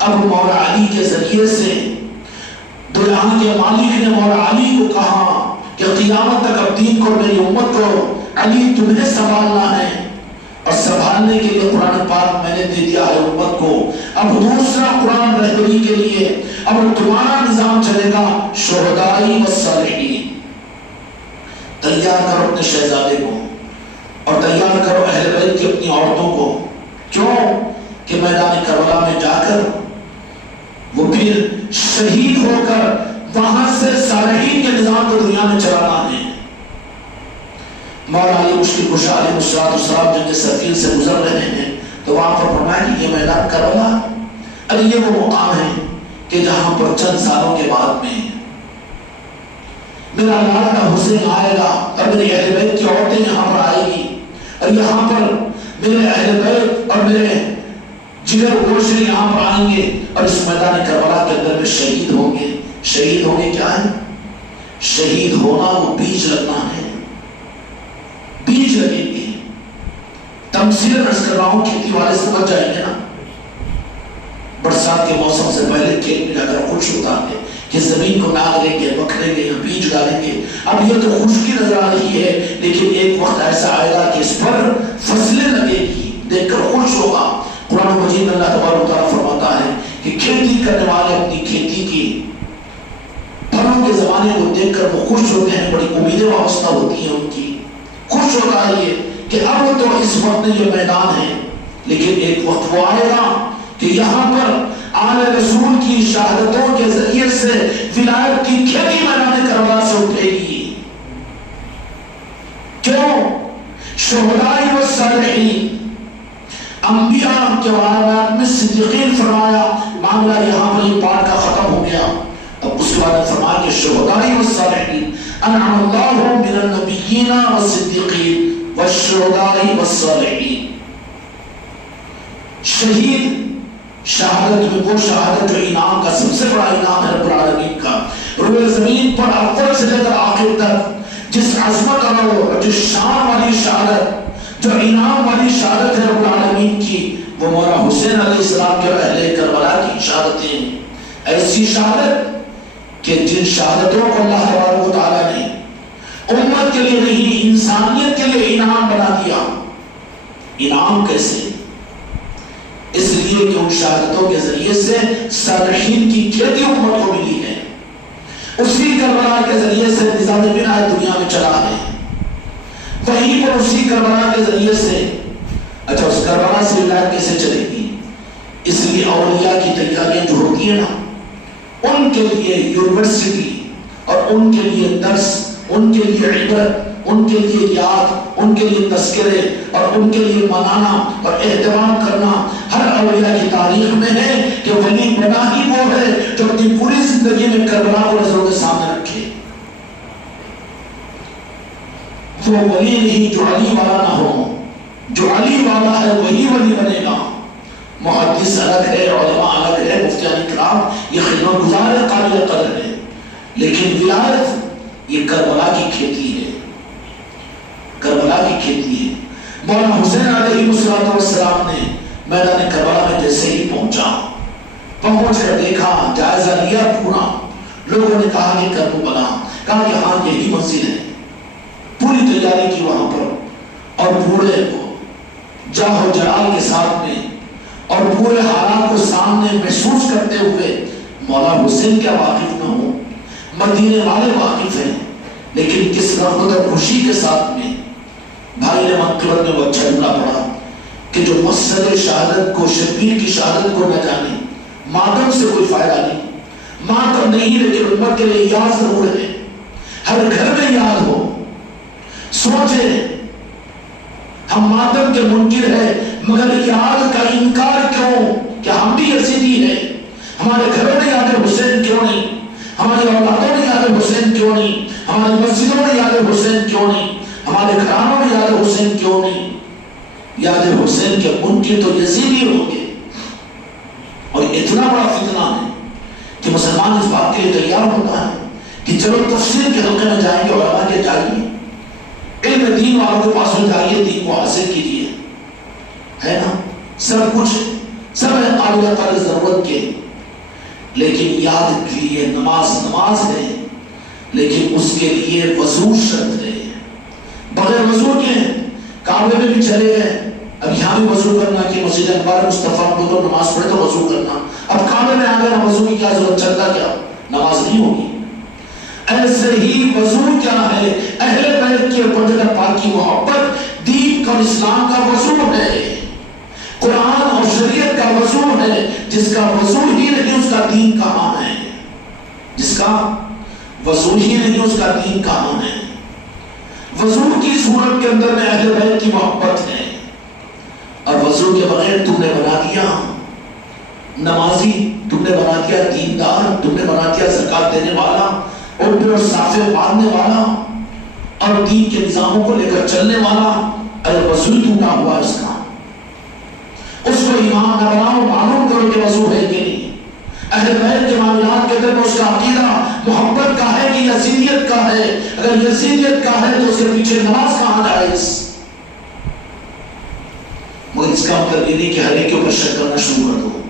اب مولا علی کے ذریعے سے دنیا کے مالک نے مولا علی کو کہا کہ قیامت تک اب دین کو، میری امت کو علی تمہیں سنبھالنا ہے، اور سنبھالنے کے لیے قرآن پاک میں نے دے دیا ہے امت کو۔ اب دوسرا قرآن رہبری کے لیے اب تمہارا نظام چلے گا، شہدائی و صالحین۔ تیار کرو اپنے شہزادے کو، اور تیار کرو اہل بیت کی اپنی عورتوں کو، کیوں کہ میدان کربلا میں جا کر وہ پھر شہید ہو کر وہاں سے صالحین کے نظام کو دنیا میں چلانا ہے۔ مولا علی مشکل کشا علیہ السلام جنگ صفین سے گزر رہے ہیں تو وہاں پر فرمایا کہ یہ میدان کربلا، ارے یہ وہ مقام ہے کہ جہاں پر چند سالوں کے بعد میں میرا لاڈلا حسین آئے گا، اور میری اہل بیت کی عورتیں یہاں پر آئے گی، اور یہاں پر میرے اہل بیت اور میرے جگر گوش یہاں پر آئیں گے اور اس میدان کربلا کے اندر میں شہید ہوں گے. شہید ہوں گے کیا ہے؟ شہید ہونا وہ بیج لگنا ہے. بیج لگیں گے. تمثیل عرض کر رہا ہوں، کھیتی والے سمجھ جائیں گے نا، برسات کے موسم سے پہلے کھیت میں جا کر خوش ہوتا ہے کہ زمین کو ڈالیں گے، بکھریں گے، بیج ڈالیں گے. اب یہ تو خشکی نظر آ رہی ہے، لیکن ایک وقت ایسا آئے گا کہ اس پر فصلیں لگے گی، دیکھ کر خوش ہوگا. قرآن مجید میں اللہ تبارک و تعالیٰ فرماتا ہے کہ کھیتی کرنے والے اپنی کھیتی کی پھلوں کے زمانے کو دیکھ کر وہ خوش ہوتے ہیں، بڑی امیدیں وابستہ ہوتی ہیں ان کی. خوش ہوتا ہے یہ کہ اب تو اس وقت یہ میدان ہے، لیکن ایک وقت وہ آئے گا کہ یہاں پر آل رسول کی شہادتوں کے ذریعے سے ولایت کی کھیتی میدان کربلا سے اٹھے گی. کیوں؟ شہداء و صالحین، انبیاء کے واقعات میں صدیقین فرمایا. معاملہ یہاں پر یہ پارٹ کا ختم ہو گیا. اب اس کے بعد فرمایا کہ شہداء و صالحین انعم اللہ من النبیین والصدیقین والشہداء والصالحین. شہید شہادت میں وہ شہادت جو انعام کا سب سے بڑا انعام ہے رب العالمین کا. روئے زمین پر اول سے لے کر آخر تک جس عظمت اور جس شان والی شہادت، جو انعام والی شہادت ہے رب العالمین کی، وہ مولا حسین علیہ السلام کے اہل کربلا کی شہادتیں. ایسی شہادت کہ جن شہادتوں کو اللہ تبارک و تعالیٰ نے امت کے لیے نہیں، انسانیت کے لیے انعام بنا دیا. انعام کیسے؟ اس لیے کہ ان شہادتوں کے ذریعے سے صالحین کی کھیتی امت کو ملی ہے. اسی کربلا کے ذریعے سے نظام بنا دنیا میں چلا ہے. وہیں پر اسی کربلا کے ذریعے سے، اچھا اس کربلا سے ولایت کیسے چلے گی؟ اس لیے اولیاء کی تیاریاں جو ہوتی ہیں نا، ان کے لیے یونیورسٹی اور ان کے لیے درس، ان کے لیے عبرت، ان کے لیے یاد، ان کے لیے تذکرے اور ان کے لیے منانا اور اہتمام کرنا ہر اولیاء کی تاریخ میں ہے کہ ولی بنا ہی وہ ہے جو اپنی پوری زندگی میں کربلا کو نظروں کے سامنے رکھے. وہ ولی نہیں جو علی والا نہ ہو. جو علی والا ہے وہی ولی بنے گا. محدث الگ ہے، علماء الگ ہے، مفتیان کرام یہ خدمت گزار ہے، قابل قدر ہے، لیکن ولایت یہ کربلا کی کھیتی ہے. کربلا کی کھیتی ہے. مولانا حسین علیہ السلام نے میدان کربلا میں جیسے ہی پہنچ کر دیکھا، جائزہ لیا پورا. لوگوں نے کہا کہ کربلا، کہا کہ ہاں یہی مسجد ہے. پوری تیاری کی وہاں پر اور پورے جاہ و جلال کے ساتھ میں اور پورے حالات کو سامنے محسوس کرتے ہوئے. مولا حسین کیا واقف نہ ہو، مدینے والے واقف ہیں، لیکن کس رغبت اور خوشی کے ساتھ میں بھائی نے منقبت میں وہ اچھا جملہ پڑھا کہ جو مسئلہ شہادت کو، شبیر کی شہادت کو نہ جانے، ماتم سے کوئی فائدہ نہیں. ماتم نہیں لیکن امت کے لیے یاد ضرور ہے، ہر گھر میں یاد ہو. سوچیں ہم ماتم کے منکر ہیں مگر یاد کا انکار کیوں؟ کہ ہم بھی یزیدی ہیں. ہمارے گھروں میں یاد حسین کیوں نہیں؟ ہماری اولادوں میں یاد حسین کیوں نہیں؟ ہماری مسجدوں میں یاد حسین کیوں نہیں؟ ہمارے گھرانوں میں یاد حسین کیوں نہیں؟ یاد حسین کے منکر تو یزیدی ہوں گے. اور اتنا بڑا فتنہ ہے کہ مسلمان اس بات کے لیے تیار ہوتا ہے کہ چلو تفسیر کے حلقے میں جائیں گے، علماء کے جائیے، علم دین والوں کے پاس میں جائیے، دین کو حاصل کیجیے، ہے نا؟ سب کچھ سب ہے قابل قدر ضرورت کے، لیکن یاد کے لیے نماز ہے، لیکن اس کے لیے وضو شرط ہے. بغیر وضو کے کعبے میں بھی چلے گئے، اب یہاں بھی وضو کرنا کہ مسجد انوار مصطفیٰ کو تو نماز پڑھے تو وضو کرنا. اب کعبے میں آ گئے نا، وضو کی کیا ضرورت، چلتا کیا، نماز نہیں ہوگی. ایسے ہی وضو کیا ہے؟ اہل بیت کی پرجگر پاک کی محبت دین کا اور اسلام کا وضو ہے، قرآن اور شریعت کا وضو ہے. جس کا وضو ہی نہیں اس کا دین کہاں ہے؟ جس کا وضو ہی نہیں اس کا دین کہاں ہے؟ وضو کی صورت کے اندر میں اہل بیت کی محبت ہے، اور وضو کے بغیر تم نے بنا دیا نمازی، تم نے بنا دیا دیندار، تم نے بنا دیا زکات دینے والا اور صافے باندھنے والا اور دین کے نظاموں کو لے کر چلنے والا. اگر وضو ٹوٹا ہوا اس کا، اس کو امام نہ بناؤ، معلوم کرو کہ وضو ہے کہ نہیں۔ اہل بیت کے معاملات کے اندر اس کا عقیدہ محبت کا ہے کہ یزیدیت کا ہے؟ اگر یزیدیت کا ہے تو اس کے پیچھے نماز کہاں جائز؟ مگر اس کا مطلب یہ نہیں کہ ہر ایک کے اوپر شک کرنا شروع کر دو،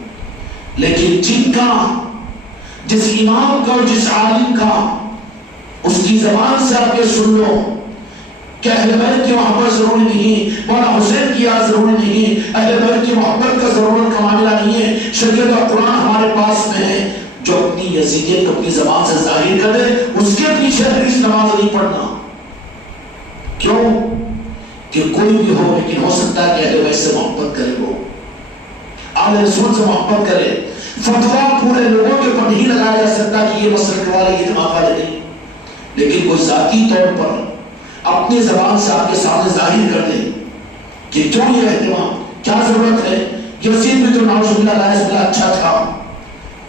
لیکن جن کا، جس امام کا اور جس عالم کا، اس کی زبان سے آپ یہ سن لو کہ اہل بیت کی محبت ضروری نہیں، مولانا حسین کی یاد ضروری نہیں، اہل بیت کی محبت کا ضرورت کا معاملہ نہیں ہے، شریعت اور قرآن ہمارے پاس میں ہے۔ جو اپنی یزیدیت کو اپنی زبان سے ظاہر کر دے اس کے پیچھے حدیث نماز نہیں پڑھنا۔ کیوں؟ کہ کوئی بھی ہو، لیکن ہو سکتا ہے کہ اہل بیت سے محبت کرے، وہ آل رسول سے محبت کرے۔ فتویٰ پورے لوگوں کے اوپر نہیں لگایا جا سکتا کہ یہ مسلک والے، یہ جماعت والے نہیں، لیکن کوئی ذاتی طور پر اپنی زبان سے آپ کے سامنے ظاہر کر دے کہ کیوں یہ اہتمام، کیا ضرورت ہے؟ یزید بھی تو نعوذ باللہ لائز باللہ اچھا تھا،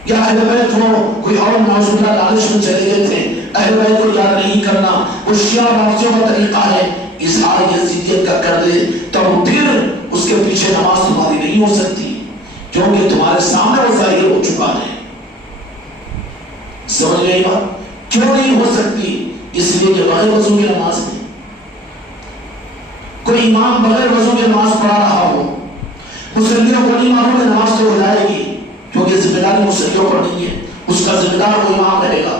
یا اہل بیت ہو کوئی اور نعوذ باللہ لالچ میں چلے گئے تھے، اہل بیت کو یاد نہیں کرنا وہ شیعہ رافضیوں کا طریقہ ہے، اظہار یزیدیت کا کر دے تب پھر اس کے پیچھے نماز تمہاری نہیں ہو سکتی، کیونکہ تمہارے سامنے وہ ظاہر ہو چکا ہے۔ سمجھ گئی بات؟ کیوں نہیں ہو سکتی؟ اس لیے کہ بغیر وضو کی نماز میں کوئی امام بغیر وضو کی نماز پڑھا رہا ہو، مسلیوں کو نہیں معلوم ہے نماز تو ہو جائے گی، کیونکہ ذمہ داری مسلیوں پر نہیں ہے، اس کا ذمہ دار وہ امام رہے گا۔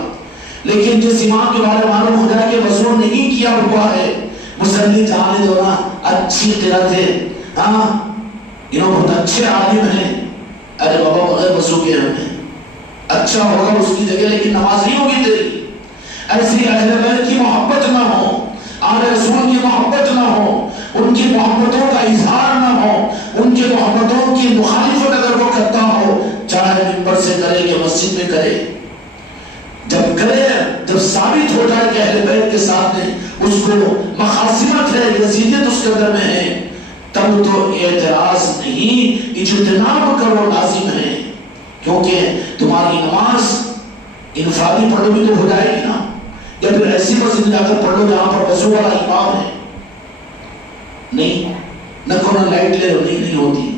لیکن جس امام کے بارے معلوم ہو جائے کہ وضو نہیں کیا ہوا ہے، مسلی جانے دو نا، اچھی قرات ہے، ہاں انہوں بہت اچھے عالم ہیں، ارے بابا بغیر وضو کے ہمیں اچھا ہوگا اس کی جگہ، لیکن نماز نہیں ہوگی تیری۔ ایسی اہل بیت کی محبت نہ ہو، آل رسول کی محبت نہ ہو، ان کی محبتوں کا اظہار نہ ہو، ان کی محبتوں کی مخالفت اگر وہ کرتا ہو، چاہے منبر سے کرے کہ مسجد میں کرے، جب کرے، جب ثابت ہو جائے کہ اہل بیت کے ساتھ میں اس کو مخاصمت ہے، یزیدیت اس کے اندر میں ہے، تب تو اعتراض نہیں، اجتناب کرو لازم ہے، کیونکہ تمہاری نماز انفرادی پڑھو بھی تو ہو جائے گی نا، یا پھر ایسی مسجد جا کر پڑھ لو جہاں پر وضو والا امام ہے، نہیں، نہ کوئی لائٹ لے نہیں ہوتی،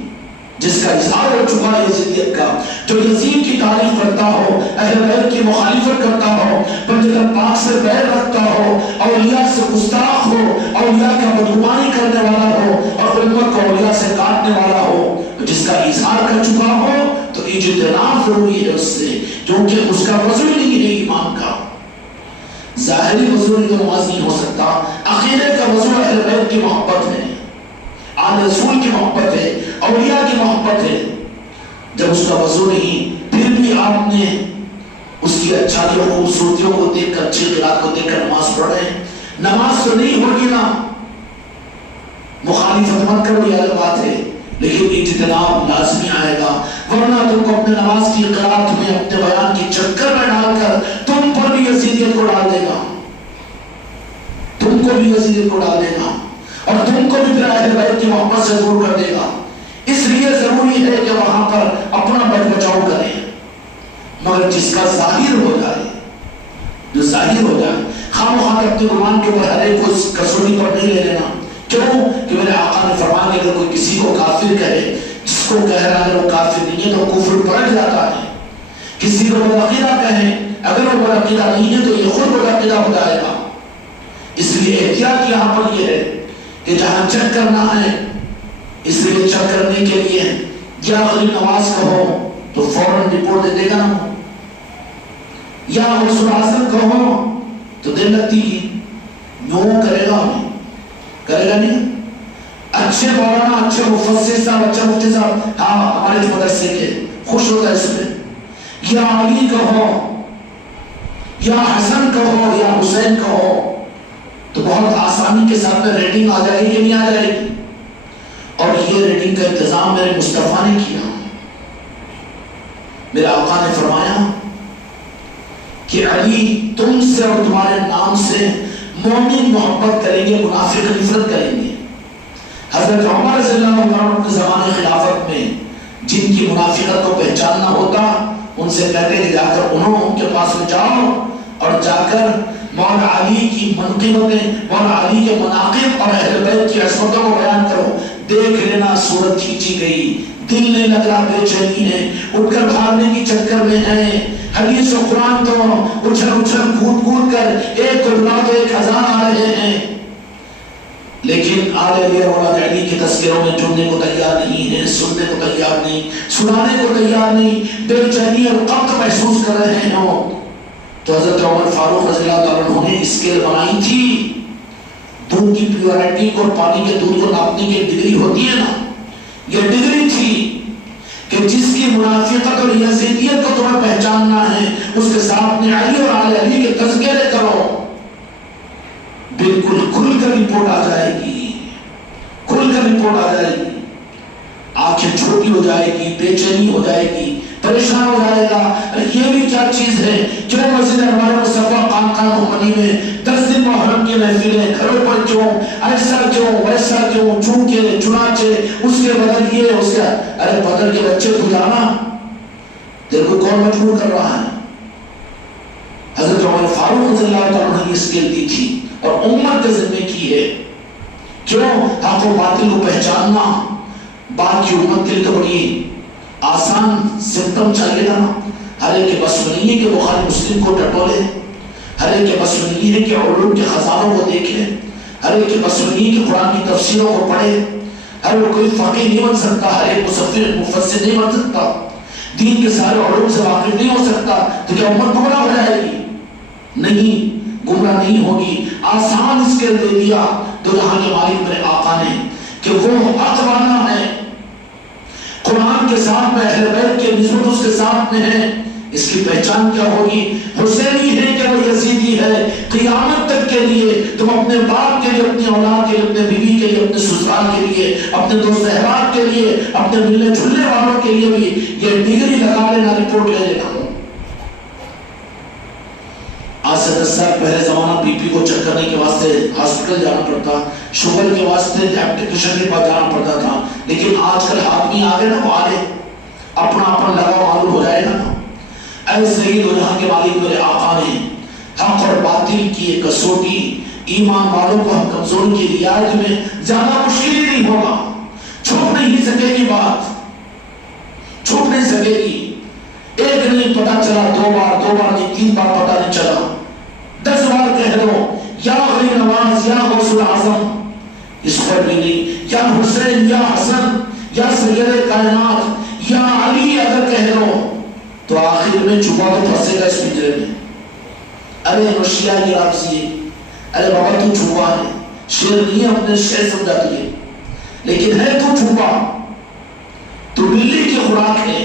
جس کا اظہار ہو چکا ہے یزیدیت کا، جو یزید کی تعریف کرتا ہو، اہل بیت کی مخالفت کرتا ہو، پنجتن پاک سے بیر رکھتا ہو، اولیاء سے گستاخ ہو، اولیاء کا بدگمانی کرنے والا ہو، اور امت کو اولیاء سے کاٹنے والا ہو، جس کا اظہار کر چکا ہو تو اجتناب ضروری ہے اس سے، کیونکہ اس کا وضو نہیں ہے امام کا، ظاہری وضو تو نماز نہیں ہو سکتا۔ عقیدے کا وضو اہل بیت کی محبت ہے، آل رسول کی محبت ہے، اولیاء کی محبت ہے، جب اس کا وضو نہیں پھر بھی آپ نے اس کی اچھائیوں خوبصورتیوں کو دیکھ کر، اچھی قرات کو دیکھ کر نماز پڑھ رہے ہیں، نماز تو نہیں ہوگی نا، مخالفت مت کرو یہ الگ بات ہے، لیکن اجتناب لازمی آئے گا، ورنہ تم کو اپنے نماز کی قرات میں، اپنے بیان کی چکر میں ڈال کر تم پر بھی یزیدیت کو ڈال دے گا، تم کو بھی یزیدیت کو ڈال دے گا، اور تم کو بھی پھر اہل بیت کی محبت سے دور کر دے گا۔ اس لیے ضروری ہے کہ وہاں پر اپنا بچ بچاؤ کریں، مگر جس کا ظاہر ہو جائے، جو ظاہر ہو جائے، خام خواہ اپنے گمان کے اوپر ہر ایک کو کسوٹی پر نہیں لے لینا، کیوں کہ میرے آقا نے فرمایا کہ اگر کوئی کسی کو کافر کہے، جس کو کہہ رہا ہے وہ کافر نہیں ہے تو کفر پلٹ جاتا ہے، کسی کو بدعقیدہ کہیں، اگر وہ بدعقیدہ نہیں ہے تو یہ خود بدعقیدہ ہو جائے گا۔ اس لیے احتیاط یہاں پر یہ ہے کہ جہاں چیک کرنا ہے، اس لیے چیک کرنے کے لیے یا غریب نواز کہو تو فوراً رپورٹ دے دے گا نا، یا رسول اعظم کہو تو دے لگتی ہی نو کرے گا، ہمیں کرے گا نہیں۔ اچھے مولانا، اچھے مفسر صاحب، اچھا مفتی صاحب، ہاں ہمارے مدرسے کے، خوش ہوتا ہے اس میں، یا علی کہو یا حسن کہو یا حسین کہو تو بہت آسانی کے ساتھ میں ریٹنگ آ جائے گی کہ نہیں آ جائے گی، اور یہ ریٹنگ کا انتظام میرے مصطفیٰ نے کیا۔ میرے آقا نے فرمایا کہ علی تم سے اور تمہارے نام سے مومن محبت کریں گے، منافق نفرت کریں گے۔ حضرت عمر رضی اللہ عنہ اپنے زمانے خلافت میں جن کی منافقت کو پہچاننا ہوتا، ان سے کہتے کہ جا کر ان کے پاس میں جاؤ اور جا کر مولا علی کی منقبتیں، مولا علی کے مناقب اور اہل بیت کی عصمتوں کو بیان کرو، دیکھ لینا صورت کھینچی گئی، دل نہیں لگ رہا، بے چینی ہے، اٹھ کر بھاگنے کی چکر میں ہے، حدیث و قرآن تو اچھل اچھل کود کود کر ایک کو بلا تو 1000 آ رہے ہیں، لیکن آل علی اولاد علی کے تذکروں میں جڑنے کو تیار نہیں ہے، سننے کو تیار نہیں، سنانے کو تیار نہیں، بے چینی اور قبض محسوس کر رہے ہیں۔ تو حضرت عمر فاروق رضی اللہ تعالیٰ عنہ نے اسکیل بنائی تھی، دودھ کی پیورٹی کو، پانی کے دودھ کو ناپنے کی ڈگری ہوتی ہے نا، یہ ڈگری تھی کہ جس کی منافقت اور یزیدیت کو تمہیں پہچاننا ہے اس کے ساتھ میں علی اور آل علی کے تذکرے کرو، بالکل کھل کر رپورٹ آ جائے گی، کھل کر رپورٹ آ جائے گی، آنکھیں چھوٹی ہو جائے گی، بے چینی ہو جائے گی، پریشان ہو جائے گا، یہ بھی کیا چیز ہے، کیوں مسجد انوار مصطفیٰ خانقاہ منی میں 10 دن محرم کی محفلیں، گھروں پر کیوں، ایسا کیوں ویسا کیوں، چونکہ چنانچہ اس کے بدل یہ اس کا، ارے بدل کے بچے کو جانا، تیرے کو کون مجبور کر رہا ہے؟ حضرت عمر فاروق رضی اللہ تعالیٰ عنہ نے اسکیل دی تھی اور امت کے ذمہ کی ہے، کیوں؟ حق و باطل کو پہچاننا باقی امت کے لیے تو بڑی آسان سمٹم چاہیے نا، ہر ایک کے بس میں نہیں ہے کہ بخاری مسلم کو ٹٹولے، ہر ایک کے بس میں نہیں ہے کہ علوم کے خزانوں کو دیکھے، ہر ایک کے بس میں نہیں ہے کہ قرآن کی تفسیروں کو پڑھے، ہر کوئی فقیہ نہیں بن سکتا، ہر ایک مفسر نہیں بن سکتا، دین کے سارے علوم سے واقف نہیں ہو سکتا، تو کیا امت گمراہ ہو جائے گی؟ نہیں، گمراہ نہیں ہوگی۔ آسان اسکیل دے دیا تو یہاں کے مالک میرے آقا نے کہ وہ حق والا ہے، قرآن کے ساتھ میں اہل بیت کے نسبت اس کے ساتھ میں ہے، اس کی پہچان کیا ہوگی؟ حسینی ہے کہ وہ یزیدی ہے، قیامت تک کے لیے تم اپنے باپ کے لیے، اپنی اولاد کے لیے، اپنے بیوی کے لیے، اپنے سسرال کے لیے، اپنے دوست احباب کے لیے، اپنے ملنے جھلنے والوں کے لیے بھی یہ ڈگری لگا لینا، رپورٹ لے لینا۔ آج سے 10 سال پہلے زمانہ بی پی کو چیک کرنے کے واسطے ہاسپٹل جانا پڑتا، شوگر کے واسطے ایپلیکیشن کے پاس جانا پڑتا تھا، لیکن آج کل آدمی آگے نہ والے اپنا لگا معلوم ہو جائے گا۔ اے سید و جہاں کے مالک میرے آقا نے حق اور باطل کی ایک کسوٹی، ایمان والوں کو ہم کمزور کی رعایت میں زیادہ مشکل ہی نہیں ہوگا، چھپ نہیں سکے گی، بات چھپ نہیں سکے گی، ایک نہیں پتا چلا، 2 بار نہیں، 3 بار پتا نہیں چلا، 10 بار کہہ دو یا غریب نواز، یا غوث العظم، اس پر بھی نہیں، یا حسین، یا حسن، یا سید کائنات، یا علی اگر کہہ دو تو آخر میں چھپا تو پھنسے گا اس پنجرے میں۔ ارے نوشیہ کی رابطی ہے، ارے بابا تو چھپا ہے، شیر نہیں ہے، اپنے شیر سمجھاتی ہے، لیکن ہے تو چھپا، تو بلی کی خوراک ہے،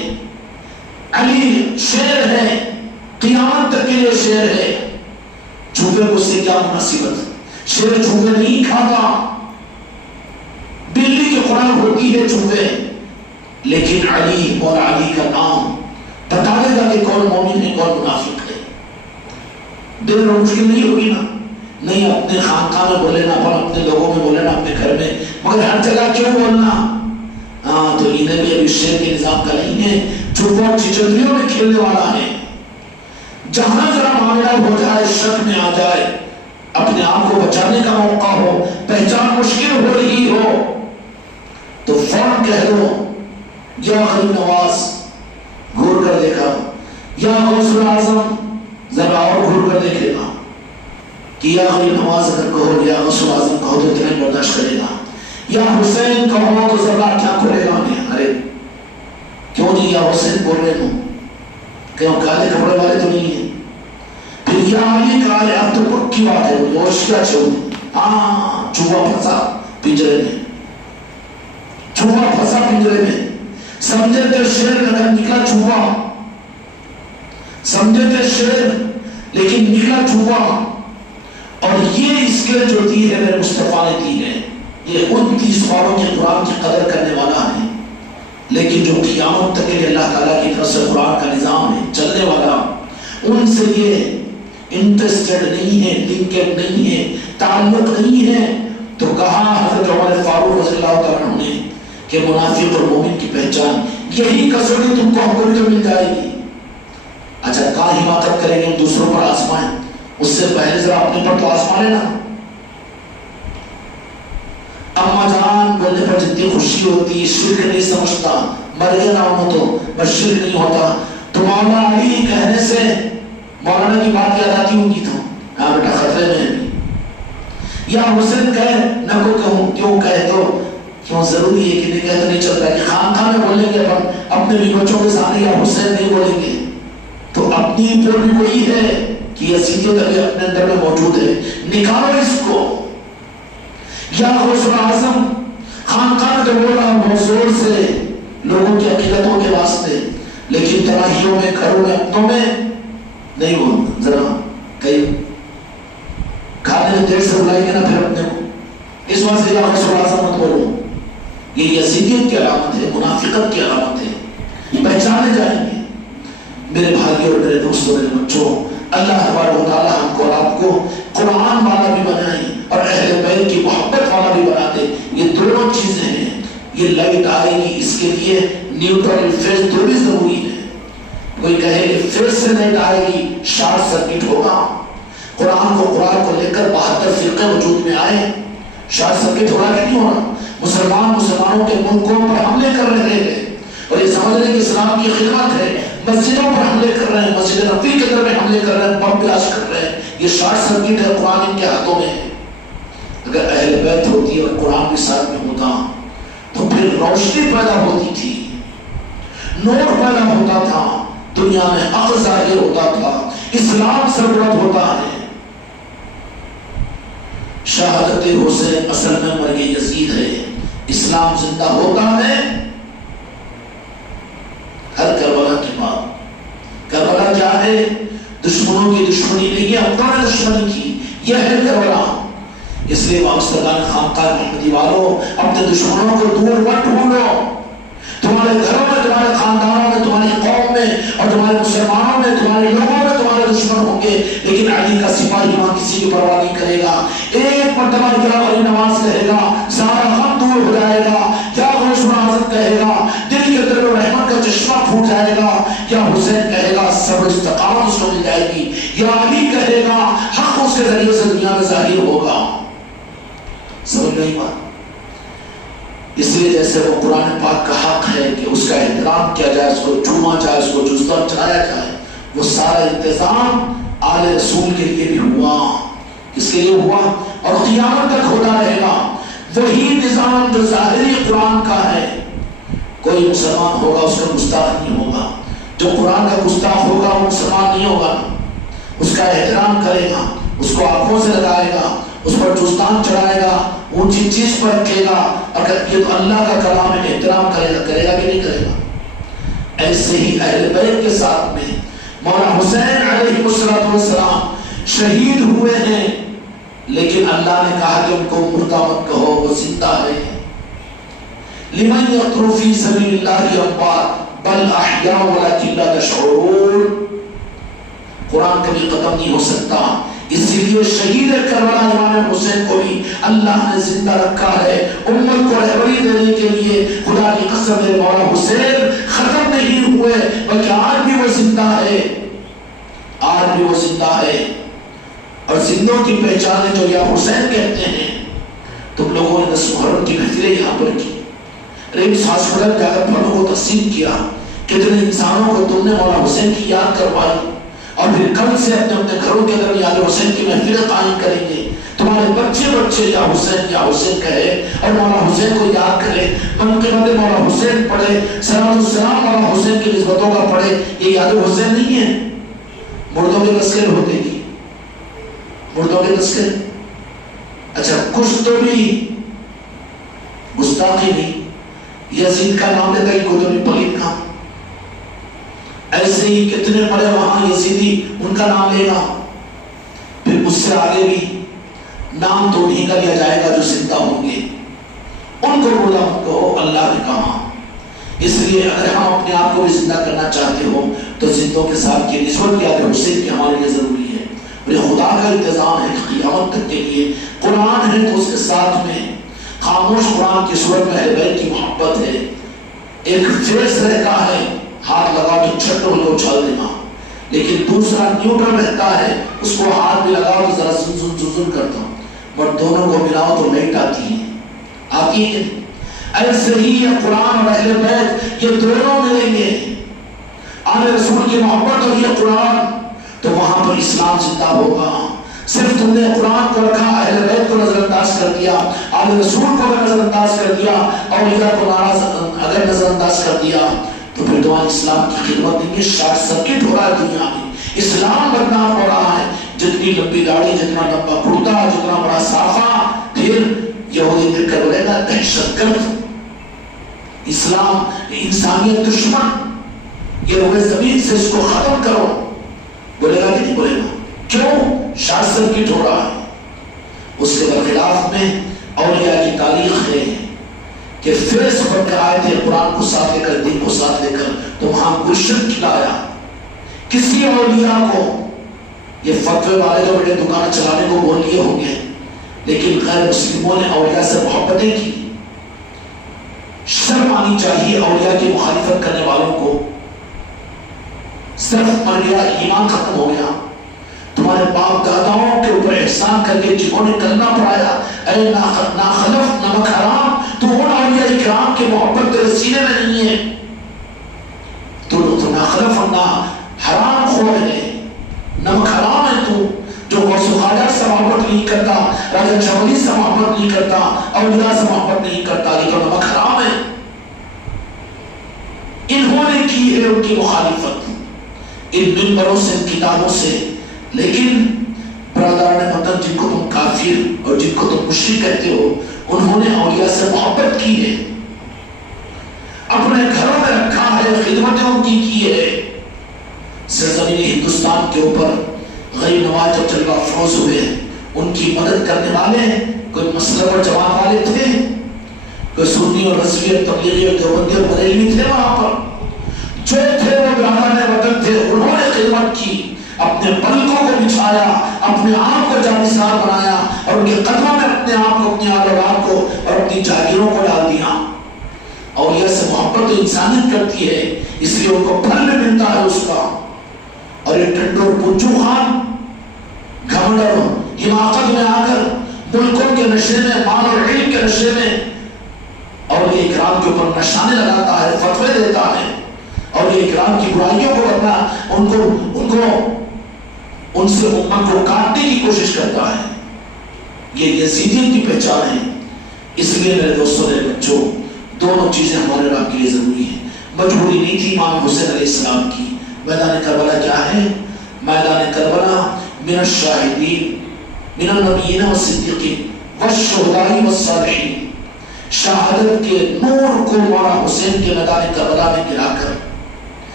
علی شیر ہے، قیامت تک کے لیے شیر ہے، چھپے کو سے کیا مناسبت؟ شیر چھپے نہیں کھاتا، بلی کی خوراک ہوتی ہے چھپے، لیکن علی اور علی کا نام بتا دے گا کہ کون مومن ہے کون منافق ہے۔ دل اور مشکل نہیں ہوگی نا، نہیں اپنے خانقاہ میں بولے نا، اپنے لوگوں میں بولے نا، اپنے گھر میں، مگر ہر جگہ کیوں بولنا؟ ہاں تو انہیں بھی ابھی شیر کے نظام کا نہیں ہے، چھپا چچندریوں میں کھیلنے والا ہے، جہاں ذرا معاملہ ہو جائے، شک میں آ جائے، اپنے آپ کو بچانے کا موقع ہو، پہچان مشکل ہو رہی ہو تو فوراً کہہ دو یا غریب نواز، گھور کر دیکھا، یا غوث العظم، ذرا اور گھور کر دیکھ لینا، کہ یا غریب نواز اگر کہو، یا غوث العظم کہو تو اتنا برداشت کرے گا، یا حسین کہو تو ذرا کیا کھولے گا انہیں، ارے کیوں نہیں یا حسین بول رہے ہوں، کہ ہم کالے کپڑے والے تو نہیں ہیں، پھر یا علی کالے، اب تو پکی بات ہے، وہ کیا چھوڑ، ہاں چھوڑا پھنسا پنجرے میں، چھوڑا پھنسا پنجرے میں، سمجھے تھے شیر نکلا چھپا، سمجھے تھے شیر لیکن نکلا چھپا۔ اور یہ اسکیل جو دی ہے میرے مصطفیٰ نے دی ہے، یہ 29 پاروں کے قرآن کی قدر کرنے والا ہے، لیکن جو قیامت تک اللہ تعالیٰ کی طرف سے قرآن کا نظام ہے چلنے والا، ان سے یہ انٹرسٹڈ نہیں ہے، لنکڈ نہیں ہے، تعلق نہیں ہے، تو کہا حضرت عمر فاروق رضی اللہ تعالیٰ عنہ نے کہ منافق اور مومن کی پہچان یہی کسوٹی تم کو ہم کو مل جائے گی۔ اچھا کہاں حماقت کریں گے، دوسروں پر آزمائیں، اس سے پہلے ذرا اپنے پر تو آزما لینا. اما جان بولنے پر جتنی خوشی ہوتی، شرک نہیں سمجھتا، مر گیا نہ ہو تو بس شرک نہیں ہوتا. تو مولا علی کہنے سے مولانا کی بات یاد آتی ہوگی تو ہاں بیٹا خطرے میں ہے. یا حسین کہے نہ کو کہوں، کیوں کہے تو کیوں ضروری ہے کہ نہیں کہتے نہیں چلتا کہ خان میں بولیں گے اپنے بھی بچوں کے سامنے یا حسین نہیں بولیں گے تو اپنی پر بھی وہی ہے کہ یزیدیت ابھی اپنے اندر میں موجود ہے، نکالو اس کو. یا غوث اعظم خان تو بول رہا بہت زور سے لوگوں کی عقیدتوں کے واسطے، لیکن تراہیوں میں گھروں میں اپنوں میں نہیں بولنا. ذرا کئی کھانے میں دیر سے بلائیں گے نا پھر اپنے کو، اس واسطے یا غوث اعظم مت بولو. یہ یزیدیت کی علامت ہے، منافقت کی علامت ہے، پہچانے جائیں گے. میرے بھائیوں اور میرے دوستوں، میرے بچوں، اللہ تبارک و تعالی ہم کو اور آپ کو قرآن والا بھی بنائے اور اہل بیت کی محبت والا بھی بنا دے. یہ دونوں چیزیں ہیں. یہ لائٹ آئے گی، اس کے لیے نیوٹرل فیز تو بھی ضروری ہے. کوئی کہے کہ فیز سے لائٹ آئے گی شارٹ سرکٹ ہوگا. قرآن کو لے کر 72 فرقے وجود میں آئے، شارٹ سرکٹ ہو رہا کہ نہیں ہو رہا؟ مسلمانوں کے ملکوں پر حملے کر رہے ہیں اور یہ سمجھ رہے کہ اسلام کی خدمت ہے، مسجدوں پر حملے کر رہے ہیں، مسجد نبوی کے اندر میں حملے کر رہے ہیں، بم بلاسٹ کر رہے ہیں. یہ شارٹ سرکٹ ہے، قرآن ان کے ہاتھوں میں ہے. اگر اہل بیت ہوتی اور قرآن بھی ساتھ میں ہوتا تو پھر روشنی پیدا ہوتی تھی، نور پیدا ہوتا تھا، دنیا میں حق ظاہر ہوتا تھا، اسلام سربلند ہوتا ہے. شہادت حسین اصل میں مرگ یزید ہے. اسلام زندہ ہوتا ہے ہر کربلا کی بات. کربلا کیا ہے؟ دشمنوں کی دشمنی نہیں ہے، اپنا دشمنی کی. یہ ہے کربلا. اس لیے وابستگان خانقاہ محمدی والوں، اپنے دشمنوں کو دور مت ڈھونڈو. تمہارے گھروں میں، تمہارے خاندانوں میں، تمہاری قوم میں اور تمہارے مسلمانوں میں، تمہارے لوگوں میں تمہارے دشمن ہوں گے، لیکن علی کا سپاہی وہاں کسی کی پرواہ نہیں کرے گا. ایک مرتبہ گراوری نماز کہے گا، سارا غم دور ہو جائے گا. یا غوث اعظم کہے گا، دل کے اندر میں رحمت کا چشمہ پھوٹ جائے گا. یا حسین کہے گا، صبر استقامت اس کو مل جائے گی. یا علی کہے گا، حق اس کے ذریعے سے دنیا میں ظاہر ہوگا. سمجھ نہیں بات؟ اس لیے جیسے وہ قرآن پاک کا حق ہے کہ اس کا احترام کیا جائے، اس کو چوما جائے، اس کو جزدان چڑھایا جائے، وہ سارا انتظام آل رسول کے لیے بھی ہوا. کس کے لیے ہوا؟ اور قیامت تک ہوتا رہے گا. وہی نظام جو ظاہری قرآن کا ہے. کوئی مسلمان ہوگا اس کا گستاخ نہیں ہوگا. جو قرآن کا گستاخ ہوگا وہ مسلمان نہیں ہوگا. اس کا احترام کرے گا، اس کو آنکھوں سے لگائے گا، اس پر جزدان چڑھائے گا، اونچی چیز پر رکھے گا. اگر یہ تو اللہ کا کلام ہے، احترام کرے گا کہ نہیں کرے گا؟ ایسے ہی اہل بیت کے ساتھ میں مولا حسین علیہ السلام شہید ہوئے ہیں، لیکن اللہ نے کہا کہ ان کو مردہ مت کہو، وہ زندہ ہے. لمن یقتل فی سبیل اللہ اموات بل احیاء ولکن لا تشعرون. قرآن کبھی ختم نہیں ہو سکتا. اسی لیے شہید کربلا امام حسین کو بھی اللہ نے زندہ رکھا ہے امت کو رہبری دینے کے لیے. خدا کی قسم ہے مولا حسین ختم نہیں ہوئے، بلکہ آج بھی وہ زندہ ہے. آج بھی وہ زندہ ہے. اور زندوں کی پہچانیں جو یا حسین کہتے ہیں. تم لوگوں نے 10 محرم کی محفلیں یہاں پر کی، ریمس ہاسپٹل جا کر پھلوں کو تقسیم کیا. کتنے انسانوں کو تم نے مولا حسین کی یاد کروائی. اور پھر کل سے اپنے گھروں کے اندر یاد حسین کی محفلیں قائم کریں گے. تمہارے بچے یا حسین کہے اور مولا حسین کو یاد کرے، منقبت مولا حسین پڑھے، صلاۃ السلام مولا حسین کی نسبتوں کا پڑھے. یہ یاد حسین نہیں ہے. مردوں کے تذکرے ہوتے ہی، مردوں کے تذکرے. اچھا کچھ تو بھی گستاخی نہیں. یزید کا نام لیتا ہی کوئی تو نہیں پلیت کا. ایسے ہی کتنے بڑے وہاں یزیدی ان کا نام لے گا. پھر اس سے آگے بھی نام تو نہیں کا لیا جائے گا جو زندہ ہوں گے. ان کو بولا ان کو اللہ نے کہا. اس لیے اگر ہم اپنے آپ کو بھی زندہ کرنا چاہتے ہو تو زندوں کے ساتھ کی نسبت یاد حسین کی ہمارے لیے ضروری ہے. اور یہ خدا کا انتظام ہے قیامت تک کے لیے. قرآن ہے تو اس کے ساتھ میں خاموش قرآن کی صورت میں اہل بیت کی محبت ہے. ایک فیس رہتا ہے، ہاتھ لگا تو چھٹ کو اچھال دینا. لیکن دوسرا نیوٹرل رہتا ہے، اس کو ہاتھ بھی لگاؤ تو ذرا زن کرتا ہوں، اور دونوں کو ملاؤ تو لائٹ آتی ہے، آتی ہے۔ ایسے ہی یہ قرآن اور اہل بیت یہ دونوں ملیں گے، آل رسول کی محبت اور یہ قرآن، تو وہاں پر اسلام زندہ ہوگا۔ صرف تم نے قرآن کو رکھا، اہل بیت کو نظر انداز کر دیا، آل رسول کو نظر انداز کر دیا، اولیاء کو اگر نظر انداز کر دیا تو پھر تمہارے اسلام کی خدمت نہیں ہے، شارٹ سرکٹ ہو رہا ہے دنیا میں، اسلام بدنام ہو رہا ہے۔ جتنی لمبی داڑھی، جتنا لمبا کرتا، جتنا بڑا صافہ، پھر یہودی مل کر بولے گا دہشت گرد، اسلام انسانیت دشمن، یہ روئے زمین سے اس کو ختم کرو، بولے گا کہ نہیں بولے گا؟ کیوں؟ شارٹ سرکٹ ہو رہا ہے۔ اس کے برخلاف میں اولیاء کی تاریخ ہے کہ فیس پر کر آئے تھے قرآن کو ساتھ لے کر، دین کو ساتھ لے کر، تو وہاں گلشن کھلایا کسی اولیاء کو۔ یہ فتوے والے جو بڑے دکان چلانے کو بول لیے ہوں گے، لیکن غیر مسلموں نے اولیاء سے محبتیں کی۔ شرم آنی چاہیے اولیاء کی مخالفت کرنے والوں کو۔ صرف مر گیا، ایمان ختم ہو گیا۔ تمہارے باپ داداؤں کے اوپر احسان کر کے جنہوں نے کلمہ پڑھایا، اے ناخلف نمک حرام، تو ان اولیاء کرام کی محبت تیرے سینے میں نہیں ہے، تو ناخلف اور حرام خور ہے، نمک حرام ہے تو، جو غوث خواجہ سے محبت نہیں کرتا، راجہ چولی سے محبت نہیں کرتا، اولیاء سے محبت نہیں کرتا، یہ تو نمک حرام ہے۔ انہوں نے کی ہے ان کی مخالفت ان منبروں سے، ان کتابوں سے، لیکن برادران وطن جن کو تم کافر اور جن کو تم مشرک کہتے ہو، انہوں نے اولیاء سے محبت کی ہے، اپنے گھروں میں رکھا ہے، خدمتیں ان کی ہے۔ سرزمین ہندوستان کے اوپر غریب نواز جب جلوہ افروز ہوئے، ان کی مدد کرنے والے کوئی مسلک اور جماعت والے تھے، کوئی سنی اور رضوی اور تبلیغی اور دیوبندی اور بریلوی تھے، وہاں پر جو تھے وہ برادران وطن تھے، انہوں نے خدمت کی، اپنے پلکوں کو بچھایا، اپنے آپ کو جانثار بنایا، اور ان کے قدموں میں اپنے آپ کو، اپنی آل اولاد کو اور اپنی جاگیروں کو ڈال دیا۔ اولیاء سے محبت تو انسانیت کرتی ہے، اس لیے ان کو پھل بھی ملتا ہے اس کا۔ اور یہ ٹنڈو اور پنجو خان گھمنڈ اور حماقت میں آ کر ملکوں کے نشے میں، مال اور علم کے نشے میں اولیاء کرام کے اوپر نشانے لگاتا ہے، فتوے دیتا ہے، اولیاء کرام کی برائیوں کو کرنا، ان سے امت کو کاٹنے کی کوشش کرتا ہے۔ یہ یزیدیت کی پہچان ہے۔ اس لیے میرے دوستوں نے بچوں، دونوں چیزیں ہمارے رب کے لیے ضروری ہیں۔ مجبوری نہیں تھی امام حسین علیہ السلام کی۔ میدان کربلا کیا ہے؟ میدان کربلا من الشاہدین، من النبیین والصدیقین والشہداء والصالحین، شہادت کے نور کو مولا حسین کے میدان کربلا میں گرا کر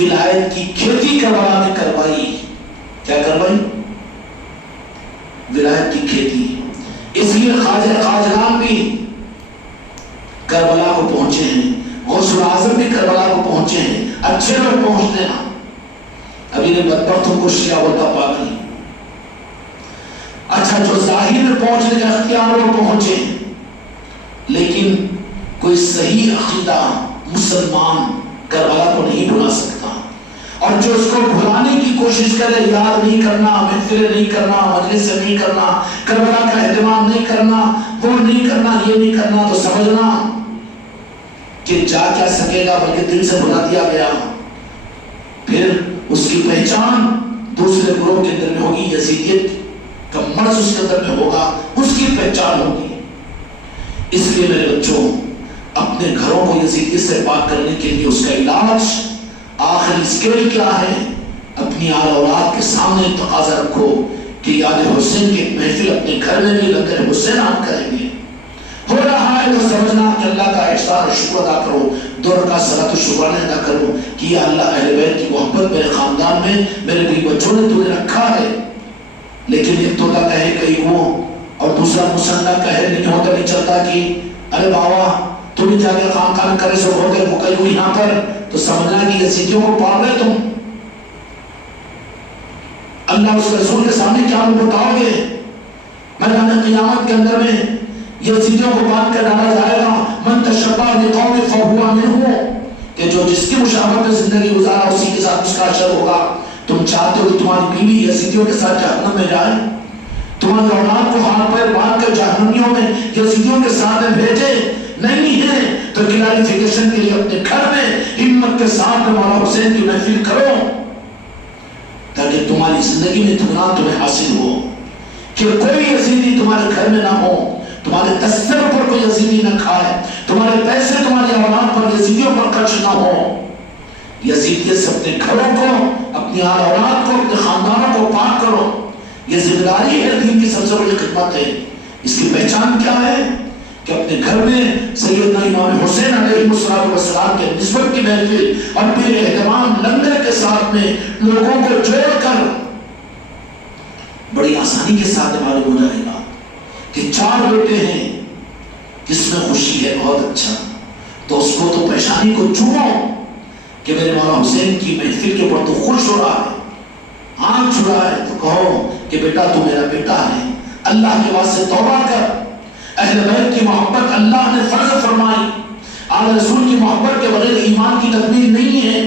ولایت کی کھیتی کربلا میں کروائی۔ کیا کروائی؟ ولایت کی کھیتی۔ اس لیے خواجہ خواجگان بھی کربلا کو پہنچے ہیں، غوث الاعظم بھی کربلا کو پہنچے ہیں۔ اچھے لوگ پہنچتے ہیں، ابھی نے بدبختوں کو شیعہ ہوتا پا نہیں۔ اچھا، جو ظاہر میں پہنچنے کا اختیار وہ پہنچے، لیکن کوئی صحیح عقیدہ مسلمان کربلا کو نہیں بھلا سکتا، اور جو اس کو بھلانے کی کوشش کرے، یاد نہیں کرنا، محفلیں نہیں کرنا، مجلس نہیں کرنا، کربلا کا اہتمام نہیں کرنا، وہ نہیں کرنا، یہ نہیں کرنا، تو سمجھنا کہ جا کیا سکے گا، بلکہ دل سے بھلا دیا گیا۔ پھر اس کی پہچان دوسرے گروہ کے اندر میں ہوگی، یزیدیت کا مرض اس کے اندر میں ہوگا، اس کی پہچان ہوگی۔ اس لیے میرے بچوں، اپنے گھروں کو یزیدیت سے پاک کرنے کے لیے اس کا علاج، آخری اسکیل کیا ہے؟ اپنی آل اولاد کے سامنے تقاضا رکھو کہ یاد حسین کی محفل اپنے گھر میں بھی لنگر حسین آپ کریں گے۔ ہو رہا ہے تو سمجھنا کہ اللہ کا احسان اور شکر ادا کرو، 2 رکعت صلاۃ و شکرانے ادا کرو کہ یا اللہ اہل بیت کی محبت میرے خاندان میں، میرے بھی بچوں نے تو نے رکھا ہے۔ لیکن ایک تو اللہ کہے کہیں وہ، اور دوسرا مسلح کہے نہیں ہوتا نہیں چلتا کہ ارے بابا تم ہی جا کے خان کرے سو ہو گئے مکئی ہوئی یہاں پر، تو سمجھنا کہ یزیدیوں کو پاڑ رہے تم۔ اللہ اس رسول کے سامنے کیا بتاؤ گے؟ میدان قیامت کے اندر میں یزیدیوں کو باندھ کر ڈالا جائے گا، من تشبہ بقوم فہو منہ، کہ جو جس کی مشابہت میں زندگی گزارا اسی کے ساتھ اس کا اشر ہوگا۔ تم چاہتے ہو کہ تمہاری بیوی یزیدیوں کے ساتھ جہنم میں جائے؟ تمہاری اولاد کو ہاتھ پیر باندھ کر جہنمیوں میں یزیدیوں کے ساتھ بھیجے؟ نہیں ہے تو کلیریفیکیشن کے لیے اپنے گھر میں ہمت کے ساتھ مولا حسین کی محفل کرو، تاکہ تمہاری زندگی میں اطمینان تمہیں حاصل ہو کہ کوئی یزیدی تمہارے گھر میں نہ ہو، تمہارے دستر پر کوئی یزیدی نہ کھائے، تمہارے پیسے تمہاری اولاد پر یزیدیوں پر خرچ نہ ہو۔ یزیدیت سے اپنے گھروں کو، اپنی اولاد کو، اپنے خاندانوں کو پاک کرو۔ یہ ذمہ داری ہے، دین کی سب سے بڑی خدمت ہے۔ اس کی پہچان کیا ہے کہ اپنے گھر میں سیدنا امام حسین علیہ السلام کے نسبت کی محفل اور پھر اہتمام لنگر کے ساتھ میں لوگوں کو جوڑ کر بڑی آسانی کے ساتھ معلوم ہو جائے گا کہ 4 بیٹے ہیں، کس میں خوشی ہے، بہت اچھا، تو اس کو تو پریشانی کو چومو کہ میرے مولا حسین کی محفل کے اوپر تو خوش ہو رہا ہے، آنکھ چھڑا ہے، تو کہو کہ بیٹا تو میرا بیٹا ہے، اللہ کے واسطے توبہ کر۔ اہل بیت کی محبت اللہ نے فرض فرمائی، آل رسول کی محبت کے بغیر ایمان کی تکمیل نہیں ہے۔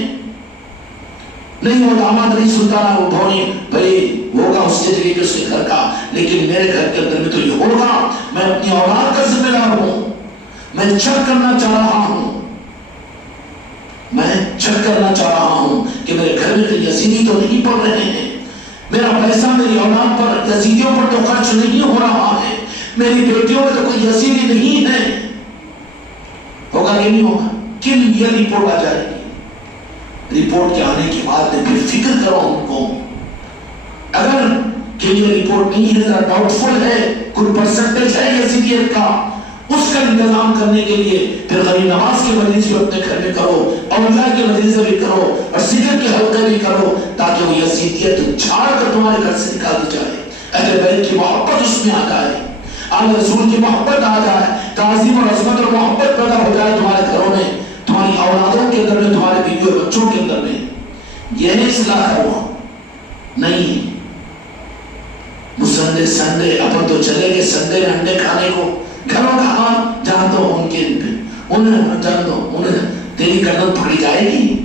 نہیں وہ داماد نہیں سلطانہ وہ بھونی بھئی ہوگا اس کے جگہ اس کے گھر کا، لیکن میرے گھر کے اندر میں تو یہ ہوگا، میں اپنی اولاد کا ذمہ دار ہوں، میں چیک کرنا چاہ رہا ہوں، میں چیک کرنا چاہ رہا ہوں کہ میرے گھر میں کوئی یزیدی تو نہیں پڑ رہے ہیں، میرا پیسہ میری اولاد پر یزیدیوں پر تو خرچ نہیں ہو رہا ہے، میری بیٹیوں میں تو کوئی یزیدی نہیں ہے۔ ہوگا کہ نہیں ہوگا؟ کن یہ رپورٹ آ جائے گی، رپورٹ کے آنے کے بعد میں پھر فکر کرو ان کو، اگر کہ یہ رپورٹ نہیں ہے، ذرا ڈاؤٹ فل ہے، کوئی پرسنٹیج ہے یزیدیت کا، اس کا انتظام کرنے کے لیے پھر غریب نواز کے مجلس بھی اپنے گھر میں کرو، اولیاء کے مجلس بھی کرو، اور ذکر کے حلقے بھی کرو، تاکہ وہ یزیدیت جھاڑ کر تمہارے گھر سے نکال دی جائے، اہل بیت کی محبت اس میں آ جائے، آل رسول کی محبت آ جائے، تعظیم اور عظمت اور محبت پیدا ہو جائے تمہارے گھروں میں، تمہاری اولادوں کے اندر میں، تمہارے بیوی اور بچوں کے اندر میں۔ یہ اصلاح کرو، نہیں سنڈے اپن تو چلے گئے سنڈے میں انڈے کھانے کو، گھروں کا حال جان دو، ان کے انہیں جان دو، انہیں تیری گردن پکڑی جائے گی۔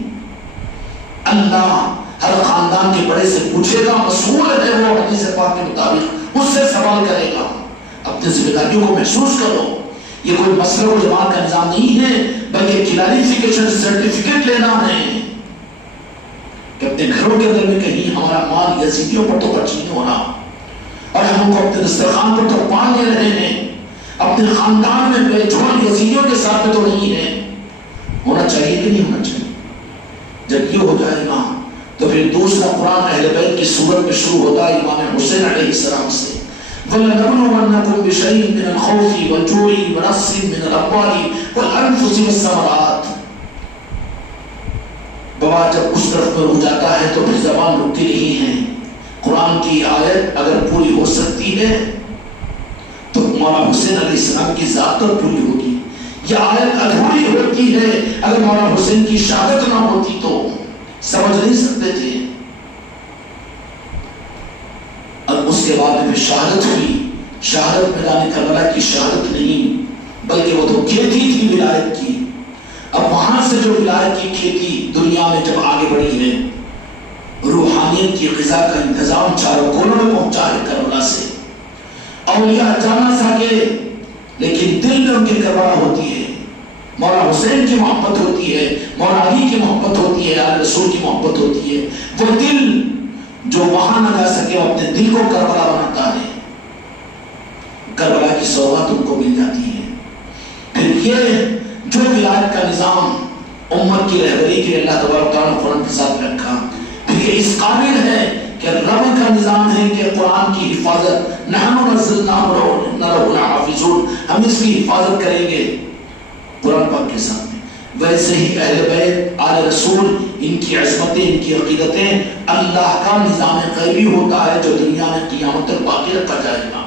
اللہ ہر خاندان کے بڑے سے پوچھے گا، مسئول ہے وہ حدیث پاک کے مطابق، اس سے سوال کرے گا۔ اپنی ذمہ داریوں کو محسوس کرو، یہ کوئی مسئلہ و جماعت کا نظام نہیں ہے، بلکہ کلیریفیکیشن سرٹیفکیٹ لینا ہے کہ اپنے گھروں کے اندر میں کہیں ہمارا مال یزیدیوں پر تو خرچ نہیں ہو رہا، اور ہم کو اپنے دسترخوان پر تو پان لے رہے ہیں، اپنے خاندان میں بے جھول یزیدیوں کے ساتھ تو نہیں ہے۔ ہونا چاہیے کہ نہیں ہونا چاہیے؟ جب یہ ہو جائے گا تو پھر دوسرا قرآن اہل بیت کی صورت میں شروع ہوتا ہے امام حسین علیہ السلام سے، وَلَنَبْلُوَنَّكُمْ بِشَيْءٍ مِّنَ الْخَوْفِ وَالْجُوعِ وَنَقْصٍ مِّنَ الْأَمْوَالِ وَالْأَنفُسِ وَالثَّمَرَاتِ۔ بابا جب اس طرف پر ہو جاتا ہے تو پھر زبان رکتی نہیں ہے۔ قرآن کی آیت اگر پوری ہو سکتی ہے تو مولا حسین علیہ السلام کی ذات پر پوری ہوگی، یہ آیت ادھوری ہوتی ہے اگر مولا حسین کی شہادت نہ ہوتی تو سمجھ نہیں سکتے تھے۔ اور اس کے بعد پھر شہادت ہوئی، شہادت میدان کربلا کی شہادت نہیں بلکہ وہ تو کھیتی تھی ولایت کی۔ اب وہاں سے جو ولایت کی کھیتی دنیا میں جب آگے بڑھی ہے، روحانیت کی غذا کا انتظام چاروں کونوں میں پہنچا ہے کربلا سے، اولیاء جانا سکے لیکن دل میں ان کی کربلا ہوتی ہے، مولا حسین کی محبت ہوتی ہے، مولا علی کی محبت ہوتی ہے، آل رسول کی محبت ہوتی ہے، وہ دل جو وہاں نہ جا سکے وہ اپنے دل کو کربلا بناتا ہے، کربلا کی سوغات ان کو مل جاتی ہے۔ پھر یہ جو ولایت کا نظام امت کی رہبری کے اللہ تبارک تعالیٰ نے قرآن کے ساتھ رکھا، پھر یہ اس قابل ہے کہ رب کا نظام ہے کہ قرآن کی حفاظت، نحن نزلناہ وَإِنَّا لَهُ لَحَافِظُونَ، ہم اس کی حفاظت کریں گے قرآن پاک کے ساتھ۔ ویسے ہی اہل بیت آل رسول، ان کی عظمتیں، ان کی عقیدتیں اللہ کا نظام غیبی ہوتا ہے جو دنیا میں قیامت تک باقی رکھا جائے گا۔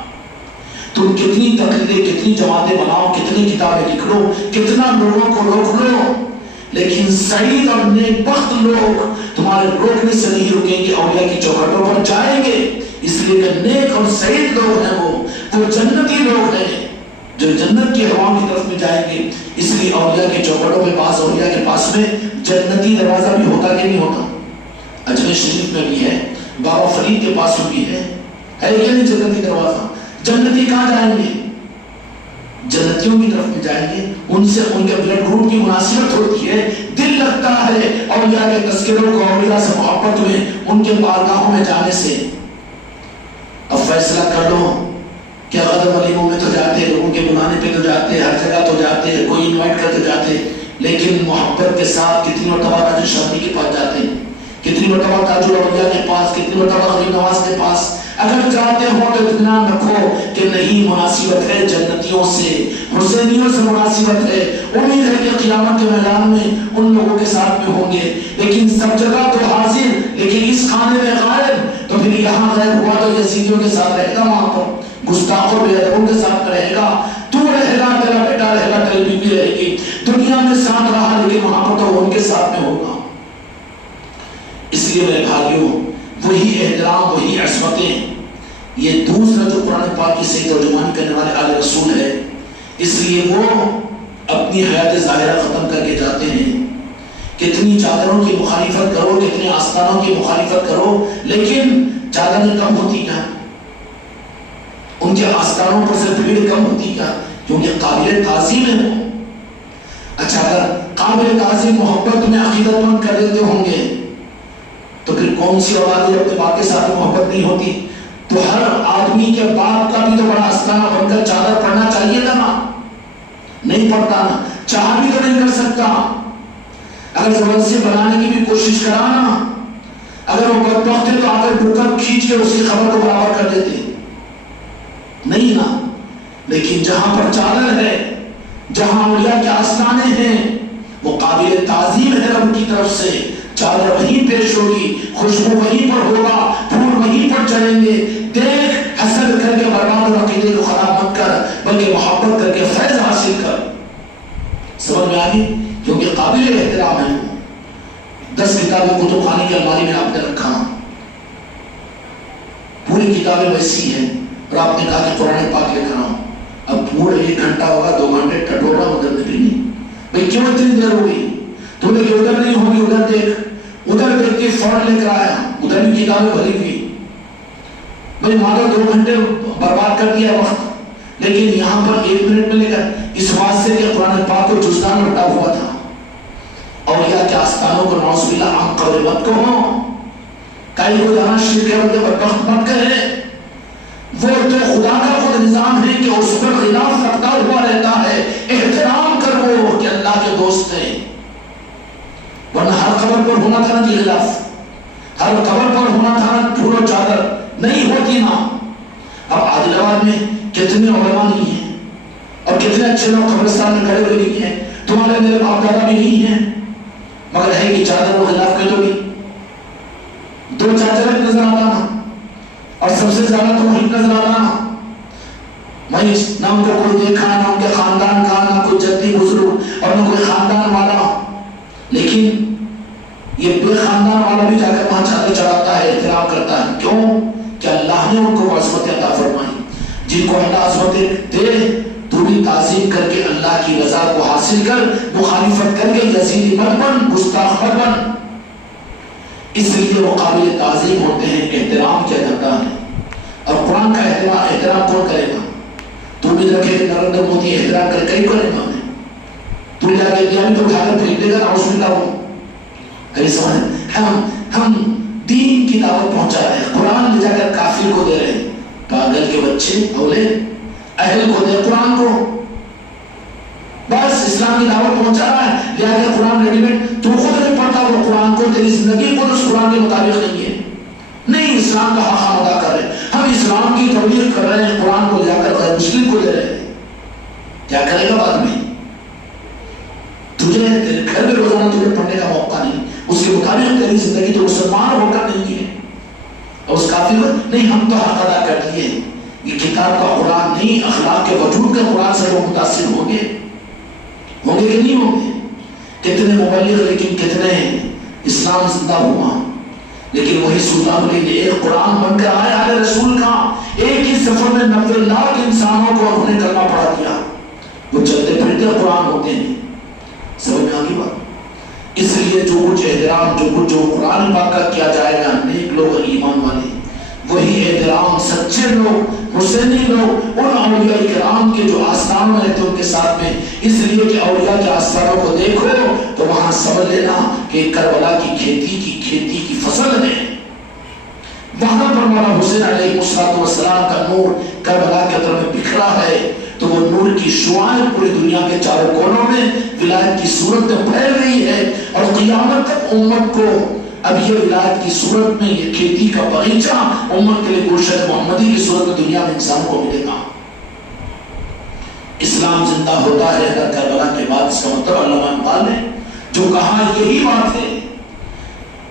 تم کتنی تقریریں، کتنی جماعتیں بناؤ، کتنی کتابیں لکھ لو، کتنا لوگوں کو روک لو، لیکن سعید اور نیک بخت لوگ تمہارے روکنے سے نہیں رکیں گے، اولیاء کی چوکھٹوں پر جائیں گے، اس لیے کہ نیک اور سعید لوگ ہیں وہ جنتی لوگ ہیں جو جنت کی ہواؤں کی طرف میں جائیں گے۔ اس لیے اولیاء کے چوکھٹوں پہ، بعض اولیاء کے پاس میں جنتی دروازہ بھی ہوتا کہ نہیں ہوتا؟ اجمیر شریف میں بھی ہے، بابا فرید کے پاس بھی ہے یہ نہیں جنتی دروازہ؟ جنتی کہاں جائیں گے؟ جنتیوں کی طرف میں جائیں گے، ان سے ان کے بلڈ گروپ کی مناسبت ہوتی ہے، دل لگتا ہے اولیاء کے تذکروں کو، اولیاء سے محبت میں، ان کے بارگاہوں میں جانے سے۔ اب فیصلہ کر لو کیا غدر ولیموں میں تو جاتے، لوگوں کے بلانے پہ تو جاتے، ہر جگہ تو جاتے، کوئی انوائٹ کرتے جاتے، لیکن محبت کے ساتھ کتنی مرتبہ راجل شادی کے پاس جاتے ہیں، کتنی مرتبہ تاج الاولیاء کے پاس، کتنی مرتبہ غریب نواز کے پاس؟ اگر جاتے ہو تو اطمینان رکھو کہ نہیں، مناسبت ہے جنتیوں سے، حسینیوں سے مناسبت ہے، امید ہے کہ قیامت کے میدان میں ان لوگوں کے ساتھ میں ہوں گے۔ لیکن سب جگہ تو حاضر، لیکن اس خانے میں غائب، تو پھر یہاں غائب ہوا تو یزیدیوں کے ساتھ رہے گا، وہاں پر گستاخوں بے ادبوں کے ساتھ رہے گا، تو رہے گا، تیرا بیٹا رہے گا، تیری بیوی رہے گی، دنیا میں ساتھ رہا لیکن وہاں پر تو ان کے ساتھ میں ہوگا۔ اس لیے میرے بھائیوں، وہی احترام، وہی عصمتیں، یہ دوسرا جو قرآن پاک کی صحیح ترجمانی کرنے والے آل رسول ہے، اس لیے وہ اپنی حیات ظاہرہ ختم کر کے جاتے ہیں۔ کتنی چادروں کی مخالفت کرو، کتنے آستانوں کی مخالفت کرو، لیکن چادریں کم ہوتی کیا؟ ان کے آستانوں پر سے بھیڑ کم ہوتی کیا؟ کیونکہ قابل تعظیم ہے وہ۔ اچھا، اگر قابل تعظیم محبت میں عقیدت مند کر دیتے ہوں گے تو پھر کون سی اولاد اپنے باپ کے ساتھ محبت نہیں ہوتی؟ تو ہر آدمی کے باپ کا بھی تو بڑا آستانہ بن کر چادر پڑھنا چاہیے تھا نا، نہیں پڑھتا نا، چاہ بھی تو نہیں کر سکتا۔ اگر زبردستی بنانے کی بھی کوشش کرانا، اگر وہ بدبخت ہے تو آ کر بکر کھینچ کے اس کی خبر کو برابر کر دیتے، نہیں نا۔ لیکن جہاں پر چادر ہے، جہاں اولیاء کے آستانے ہیں، وہ قابل تعظیم ہے رب کی طرف سے، چادر وہیں پیش ہوگی، خوشبو وہیں پر ہوگا، پھول وہیں پر چڑھیں گے۔ دیکھ، حسد کر کے برباد اور عقیدے کو خراب مت کر، بلکہ محبت کر کے فیض حاصل کر۔ سمجھ میں آگی؟ کیونکہ قابل احترام ہے۔ 10 کتابیں کتب خانے کی الماری میں آپ نے رکھا، پوری کتابیں ویسی ہیں، اور آپ نے کہا کہ قرآن پاک لے کر آؤں۔ اب پورا 1 گھنٹہ ہوگا، 2 گھنٹے ٹٹولا ادھر بھی نہیں، بھئی کیوں اتنی دیر ہو گئی؟ تو نے کہ ادھر نہیں ہوگی، ادھر دیکھ، ادھر دیکھ کے فوراً لے کر آیا، ادھر بھی کتابیں بھری ہوئی، بھئی مانا 2 گھنٹے برباد کر دیا وقت، لیکن یہاں پر 1 منٹ میں لے کر، اس واسطے کہ قرآن پاک کو جزدان لٹا ہوا تھا۔ اولیاء کے آستانوں کو نعوذ باللہ عن قبر مت کہو، کئی کو جانا شرک ہے بلکہ بدبخت مت کرے۔ وہ تو خدا کا خود نظام ہے کہ اس پر خلاف رکھتا ہوا رہتا ہے، احترام کرو کہ اللہ کے دوست ہیں، ورنہ ہر خبر پر ہونا تھا نا جی خلاف، ہر خبر پر ہونا تھا نا پھول و چادر، نہیں ہوتی نا۔ اب عادل آباد میں کتنے علماء نہیں ہیں، اور کتنے اچھے لوگ قبرستان میں کھڑے ہوئے نہیں ہیں، تمہارے میرے باپ دادا بھی نہیں ہیں، مگر ہے کہ چادر و خلاف کے تو بھی 2 چادر نظر آتا نا، اور سب سے زیادہ تو وہی نظر آتا نا۔ میں نہ ان کو کوئی دیکھا، نہ ان کے خاندان کا، نہ کوئی جدی بزرگ، اور نہ کوئی خاندان والا، لیکن یہ بے خاندان والا بھی جا کر وہاں چادر چڑھاتا ہے، احترام کرتا ہے۔ کیوں؟ کہ اللہ نے ان کو عظمت عطا فرمائی۔ جن کو اللہ عظمت دے تو بھی تعظیم کر کے اللہ کی رضا کو حاصل کر، مخالفت کر کے یزیدی مت بن، گستاخ مت بن۔ اس لیے وہ قابل تعظیم ہوتے ہیں، احترام کیا جاتا ہے۔ اور قرآن کا احترام کون کرے گا؟ تو بھی رکھے نریندر مودی احترام کرے، کئی کرے گا؟ تو جا کے دیا تو اٹھا کر پھینک دے گا، نعوذ باللہ ہو۔ کئی سمجھ، ہم دین کی دعوت پہنچا رہے ہیں، قرآن لے جا کر کافر کو دے رہے ہیں، پاگل کے بچے اولے اہل کو دے قرآن کو، بس اسلام کی دعوت پہنچا رہا ہے، لے آ کے قرآن ریڈی میڈ، تو خود نہیں پڑھتا وہ قرآن کو، تیری زندگی خود اس قرآن کے مطابق نہیں ہے، نہیں اسلام کا حق ہم ادا کر رہے ہیں، ہم اسلام کی تبلیغ کر رہے ہیں، قرآن کو لے جا کر غیر مسلم کو دے رہے ہیں، کیا کرے گا بعد میں؟ تجھے تیرے گھر میں روزانہ تجھے پڑھنے کا موقع نہیں، اس کے مطابق تیری زندگی تو مسلمان ہو کر نہیں ہے، اور اس کافر کو نہیں، ہم تو حق ادا کر دیے، یہ کتاب کا قرآن نہیں، اخلاق کے وجود کے قرآن سے وہ متاثر ہوں گے کہ نہیں ہوں گے؟ کتنے مبلغ، لیکن کتنے اسلام زندہ ہوا، لیکن وہی سلطان علی نے ایک قرآن بن کر آئے آل رسول کا، ایک ہی سفر میں 90 لاکھ انسانوں کو انہوں نے کلمہ پڑھا دیا، وہ چلتے پھرتے قرآن ہوتے ہیں۔ سمجھ میں آگی بات؟ اس لیے جو کچھ احترام جو قرآن پاک کا کیا جائے گا، نیک لوگ ایمان والے وہی احترام سچے لوگ حسینی لوگ ان اولیاء کرام کے جو آستان میں رہتے ان کے ساتھ میں، اس لیے کہ اولیاء کے آستانوں کو دیکھو تو وہاں سمجھ لینا کہ کربلا کی کھیتی کی فصل ہے، وہاں پر مولا حسین علیہ السلام کا نور کربلا کے اندر میں بکھرا ہے، تو وہ نور کی شعاعیں پوری دنیا کے چاروں کونوں میں ولایت کی صورت میں پھیل رہی ہے، اور قیامت تک امت کو اب یہ ولایت کی صورت میں یہ کھیتی کا باغیچہ امت کے لیے گلشن محمدی کی صورت میں دنیا میں انسان کو ملے گا۔ اسلام زندہ ہوتا ہے اگر کربلا کے بعد، اس کا مطلب علامہ اقبال نے جو کہا یہی بات ہے۔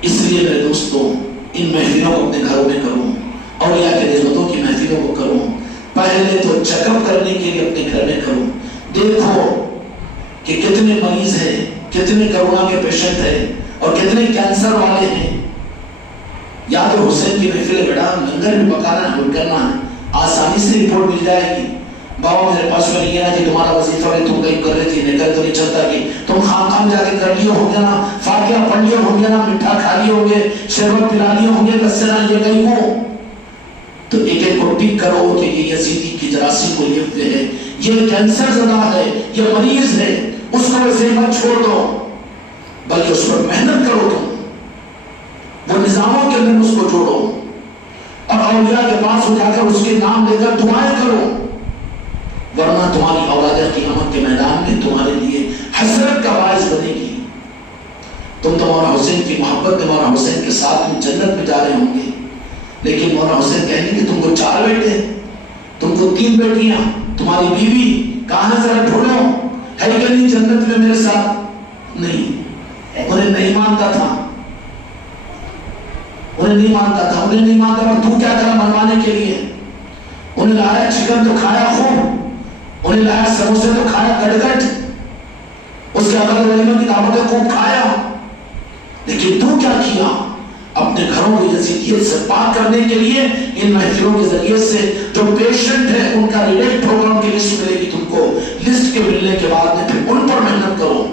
اس لیے میرے دوستوں ان محفلوں کو اپنے گھروں میں کروں، اولیاء کے نسبتوں کی محفلوں کو کروں، پہلے تو چیک اپ کرنے کے لیے اپنے گھر میں کروں، دیکھو کہ کتنے مریض ہیں، کتنے کرونا کے پیشنٹ ہیں اور کتنے کینسر والے ہیں۔ یا تو حسین کی محفل بیٹا لنگر بھی پکانا ہے، کرنا ہے، آسانی سے رپورٹ مل جائے گی۔ بابا میرے پاس میں نہیں ہے نا جی تمہارا وظیفہ ہے تم کہیں کر رہے تھی، نکل تو نہیں چلتا کہ تم خان جا کے کر لیے ہوں گے نا، فاتحہ پڑھ لیے ہوں گے نا، مٹھا کھا لیے ہوں گے، شربت پلا لیے ہوں گے، بس نا یہ کہیں ہو تو ایک ایک کو ٹک کرو کہ یہ یزیدی کی جراثیم کو یہ ہے، یہ کینسر زدہ ہے، یہ مریض ہے، اس کو ویسے مت چھوڑ دو بلکہ اس پر محنت کرو، تم وہ نظاموں کے اندر اس کو جوڑو اور اولیاء کے پاس ہو جا کر اس کے نام لے کر دعائیں کرو، ورنہ تمہاری اولاد قیامت کے میدان میں تمہارے لیے حسرت کا باعث بنے گی۔ تم تو مولا حسین کی محبت میں مولا حسین کے ساتھ میں جنت میں جا رہے ہوں گے، لیکن مولا حسین کہیں گے کہ تم کو 4 بیٹے، تم کو 3 بیٹیاں، تمہاری بیوی کہاں ہے ذرا ڈھونڈو، ہے کہ نہیں جنت میں میرے ساتھ؟ نہیں، انہیں نہیں مانتا تھا، انہیں نہیں مانتا تھا، تو کیا کرا منوانے کے لیے؟ انہیں لایا چکن تو کھایا خوب، انہیں لایا سموسے تو کھایا گڑگڑ، اس کے اگل ولیمہ کی دعوتیں خوب کھایا، لیکن تو کیا کیا؟ اپنے گھروں کو یزیدیت سے پاک کرنے کے لیے ان محفلوں کے ذریعے سے جو پیشنٹ ہے ان کا ریلیٹ پروگرام کی لسٹ ملے گی تم کو، لسٹ کے ملنے کے بعد میں پھر ان پر محنت کرو،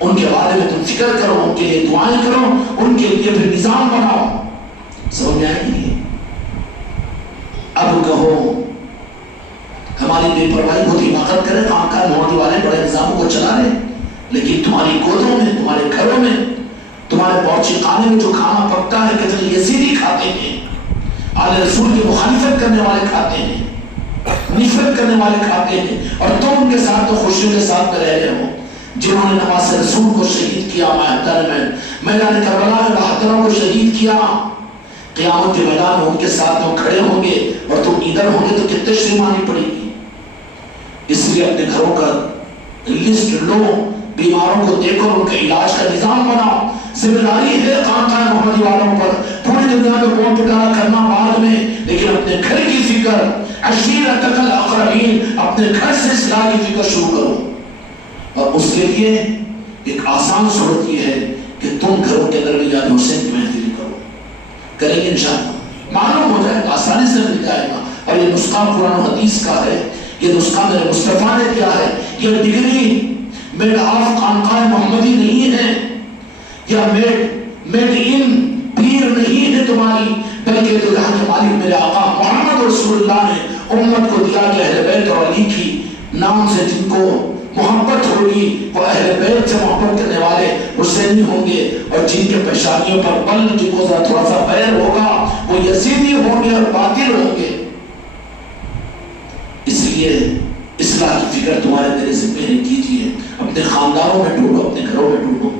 ان کے بارے میں تم فکر کرو، ان کے لیے دعائیں کرو، ان کے لیے پھر نظام بناؤ۔ سمجھ میں آئے گی؟ اب کہو ہماری بے پرواہی بہت حماقت کرے، خانقاہ محمدی والے بڑے نظاموں کو چلا رہے، لیکن تمہاری گودوں میں، تمہارے گھروں میں، تمہارے باورچی خانے میں جو کھانا پکتا ہے کتنے یزیدی کھاتے ہیں، آل رسول کی مخالفت کرنے والے کھاتے ہیں، نفرت کرنے والے کھاتے ہیں، اور تم ان کے ساتھ تو خوشیوں کے ساتھ میں رہ رہے ہو۔ جنہوں نے نماز رسول کو شہید کیا میدان کربلا میں بہادروں کو شہید کیا، قیامت کے میدان میں ان کے ساتھ تم کھڑے ہوں گے اور تم ادھر ہوں گے تو کتنے شرمانی پڑے گی۔ اس لیے اپنے گھروں کا لسٹ لو، بیماروں کو دیکھو، ان کے علاج کا نظام بناؤ۔ ذمہ داری ہے خانقاہ محمدی والوں پر، پوری دنیا میں بوم پٹارا کرنا بعد میں، لیکن اپنے گھر کی فکر، عشیرتک الاقربین، اپنے گھر سے اصلاح کی فکر شروع کرو، اور اس کے لیے ایک آسان صورت یہ ہے کہ تم گھروں کے اندر یاد حسین کی محفل کرو، کریں گے انشاءاللہ، معلوم ہو جائے گا، آسانی سے مل جائے گا۔ اور یہ نسخہ قرآن و حدیث کا ہے، یہ نسخہ میرے مصطفیٰ نے کیا ہے، یہ ڈگری میڈ آف خانقاہ محمدی نہیں ہے، یا میڈ ان پیر نہیں ہے تمہاری، بلکہ تو جہاں کے مالک میرے آقا محمد رسول اللہ نے امت کو دیا کہ اہل بیت اور علی کی نام سے جن کو محبت ہوگی وہ اہل بیت سے محبت کرنے والے حسینی ہوں گے، اور جن کے پیشانیوں پر بل، جن کو تھوڑا سا بیر ہوگا وہ یزیدی ہوں گے اور باطل ہوں گے۔ اس لیے اصلاح کی فکر تمہارے میرے ذمہ نہیں کیجیے، اپنے خاندانوں میں ڈھونڈو، اپنے گھروں میں ڈھونڈو،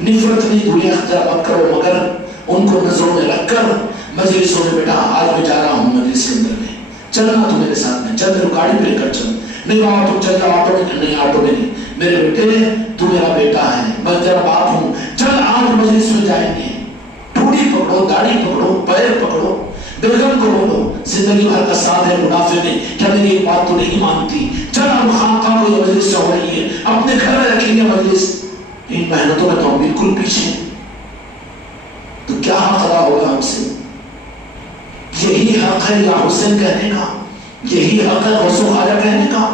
نفرت نہیں دھولیں اختیار مت کرو، مگر ان کو نظروں میں رکھ کر مجلسوں میں، بیٹا آج میں جا رہا ہوں مجلس کے اندر میں، چلنا تو میرے ساتھ میں، چل میرے گاڑی پہ لے کر چل، نہیں بابا تم چل جاؤ آٹو میں، نہیں آٹو میں نہیں، میرے بیٹے تو میرا بیٹا ہے، میں تیرا باپ ہوں، چل آج مجلس میں جائیں گے، ٹوڑی پکڑو، داڑھی پکڑو، پیر پکڑو، بیگم کو بولو، زندگی بھر کا ساتھ ہے منافع میں، کیا میری ایک بات تو نہیں مانتی، چل ہم خانقاہ کو یہ مجلس سے ہو رہی ہے، اپنے گھر میں رکھیں گے مجلس۔ ان محنتوں میں تو ہم بالکل پیچھے، تو کیا حق ادا ہوگا ہم سے؟ یہی حق ہے یا حسین کہنے کا، یہی حق ہے غوث و خواجہ کہنے کا،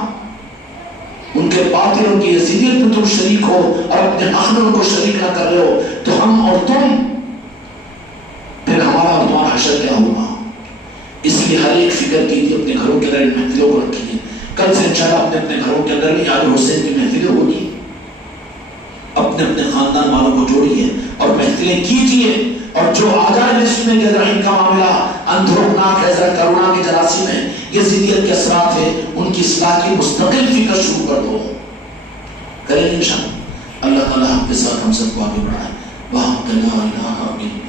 ان کے کے باطلوں کی یزیدیت میں تم شریک ہو اور اپنے اہلوں کو شریک نہ کر رہے ہو تو ہم اور تم پھر ہمارا اور تمہارا حشر کیا ہوگا؟ اس لیے ہر ایک فکر کیجیے، اپنے گھروں کے اندر ان محفلوں کو رکھیے. کل سے انشاءاللہ اپنے اپنے گھروں کے اندر بھی آج حسین کی محفلیں ہوگی، اپنے اپنے خاندان والوں کو جوڑیے اور محفلیں کیجیے. اور جو آ جائے لسٹ میں کہ ان کا معاملہ اندھوکناک ہے، ذرا کرونا کے جراثیم ہے، یزیدیت کے اثرات ہے، ان کی اصلاح کی مستقل فکر شروع کر دو. کریں گے انشاءاللہ. اللہ تعالیٰ ہم کے ساتھ ہم سب کو آگے بڑھائے. وَحَمْدَ لَا إِلَهَ إِلَّا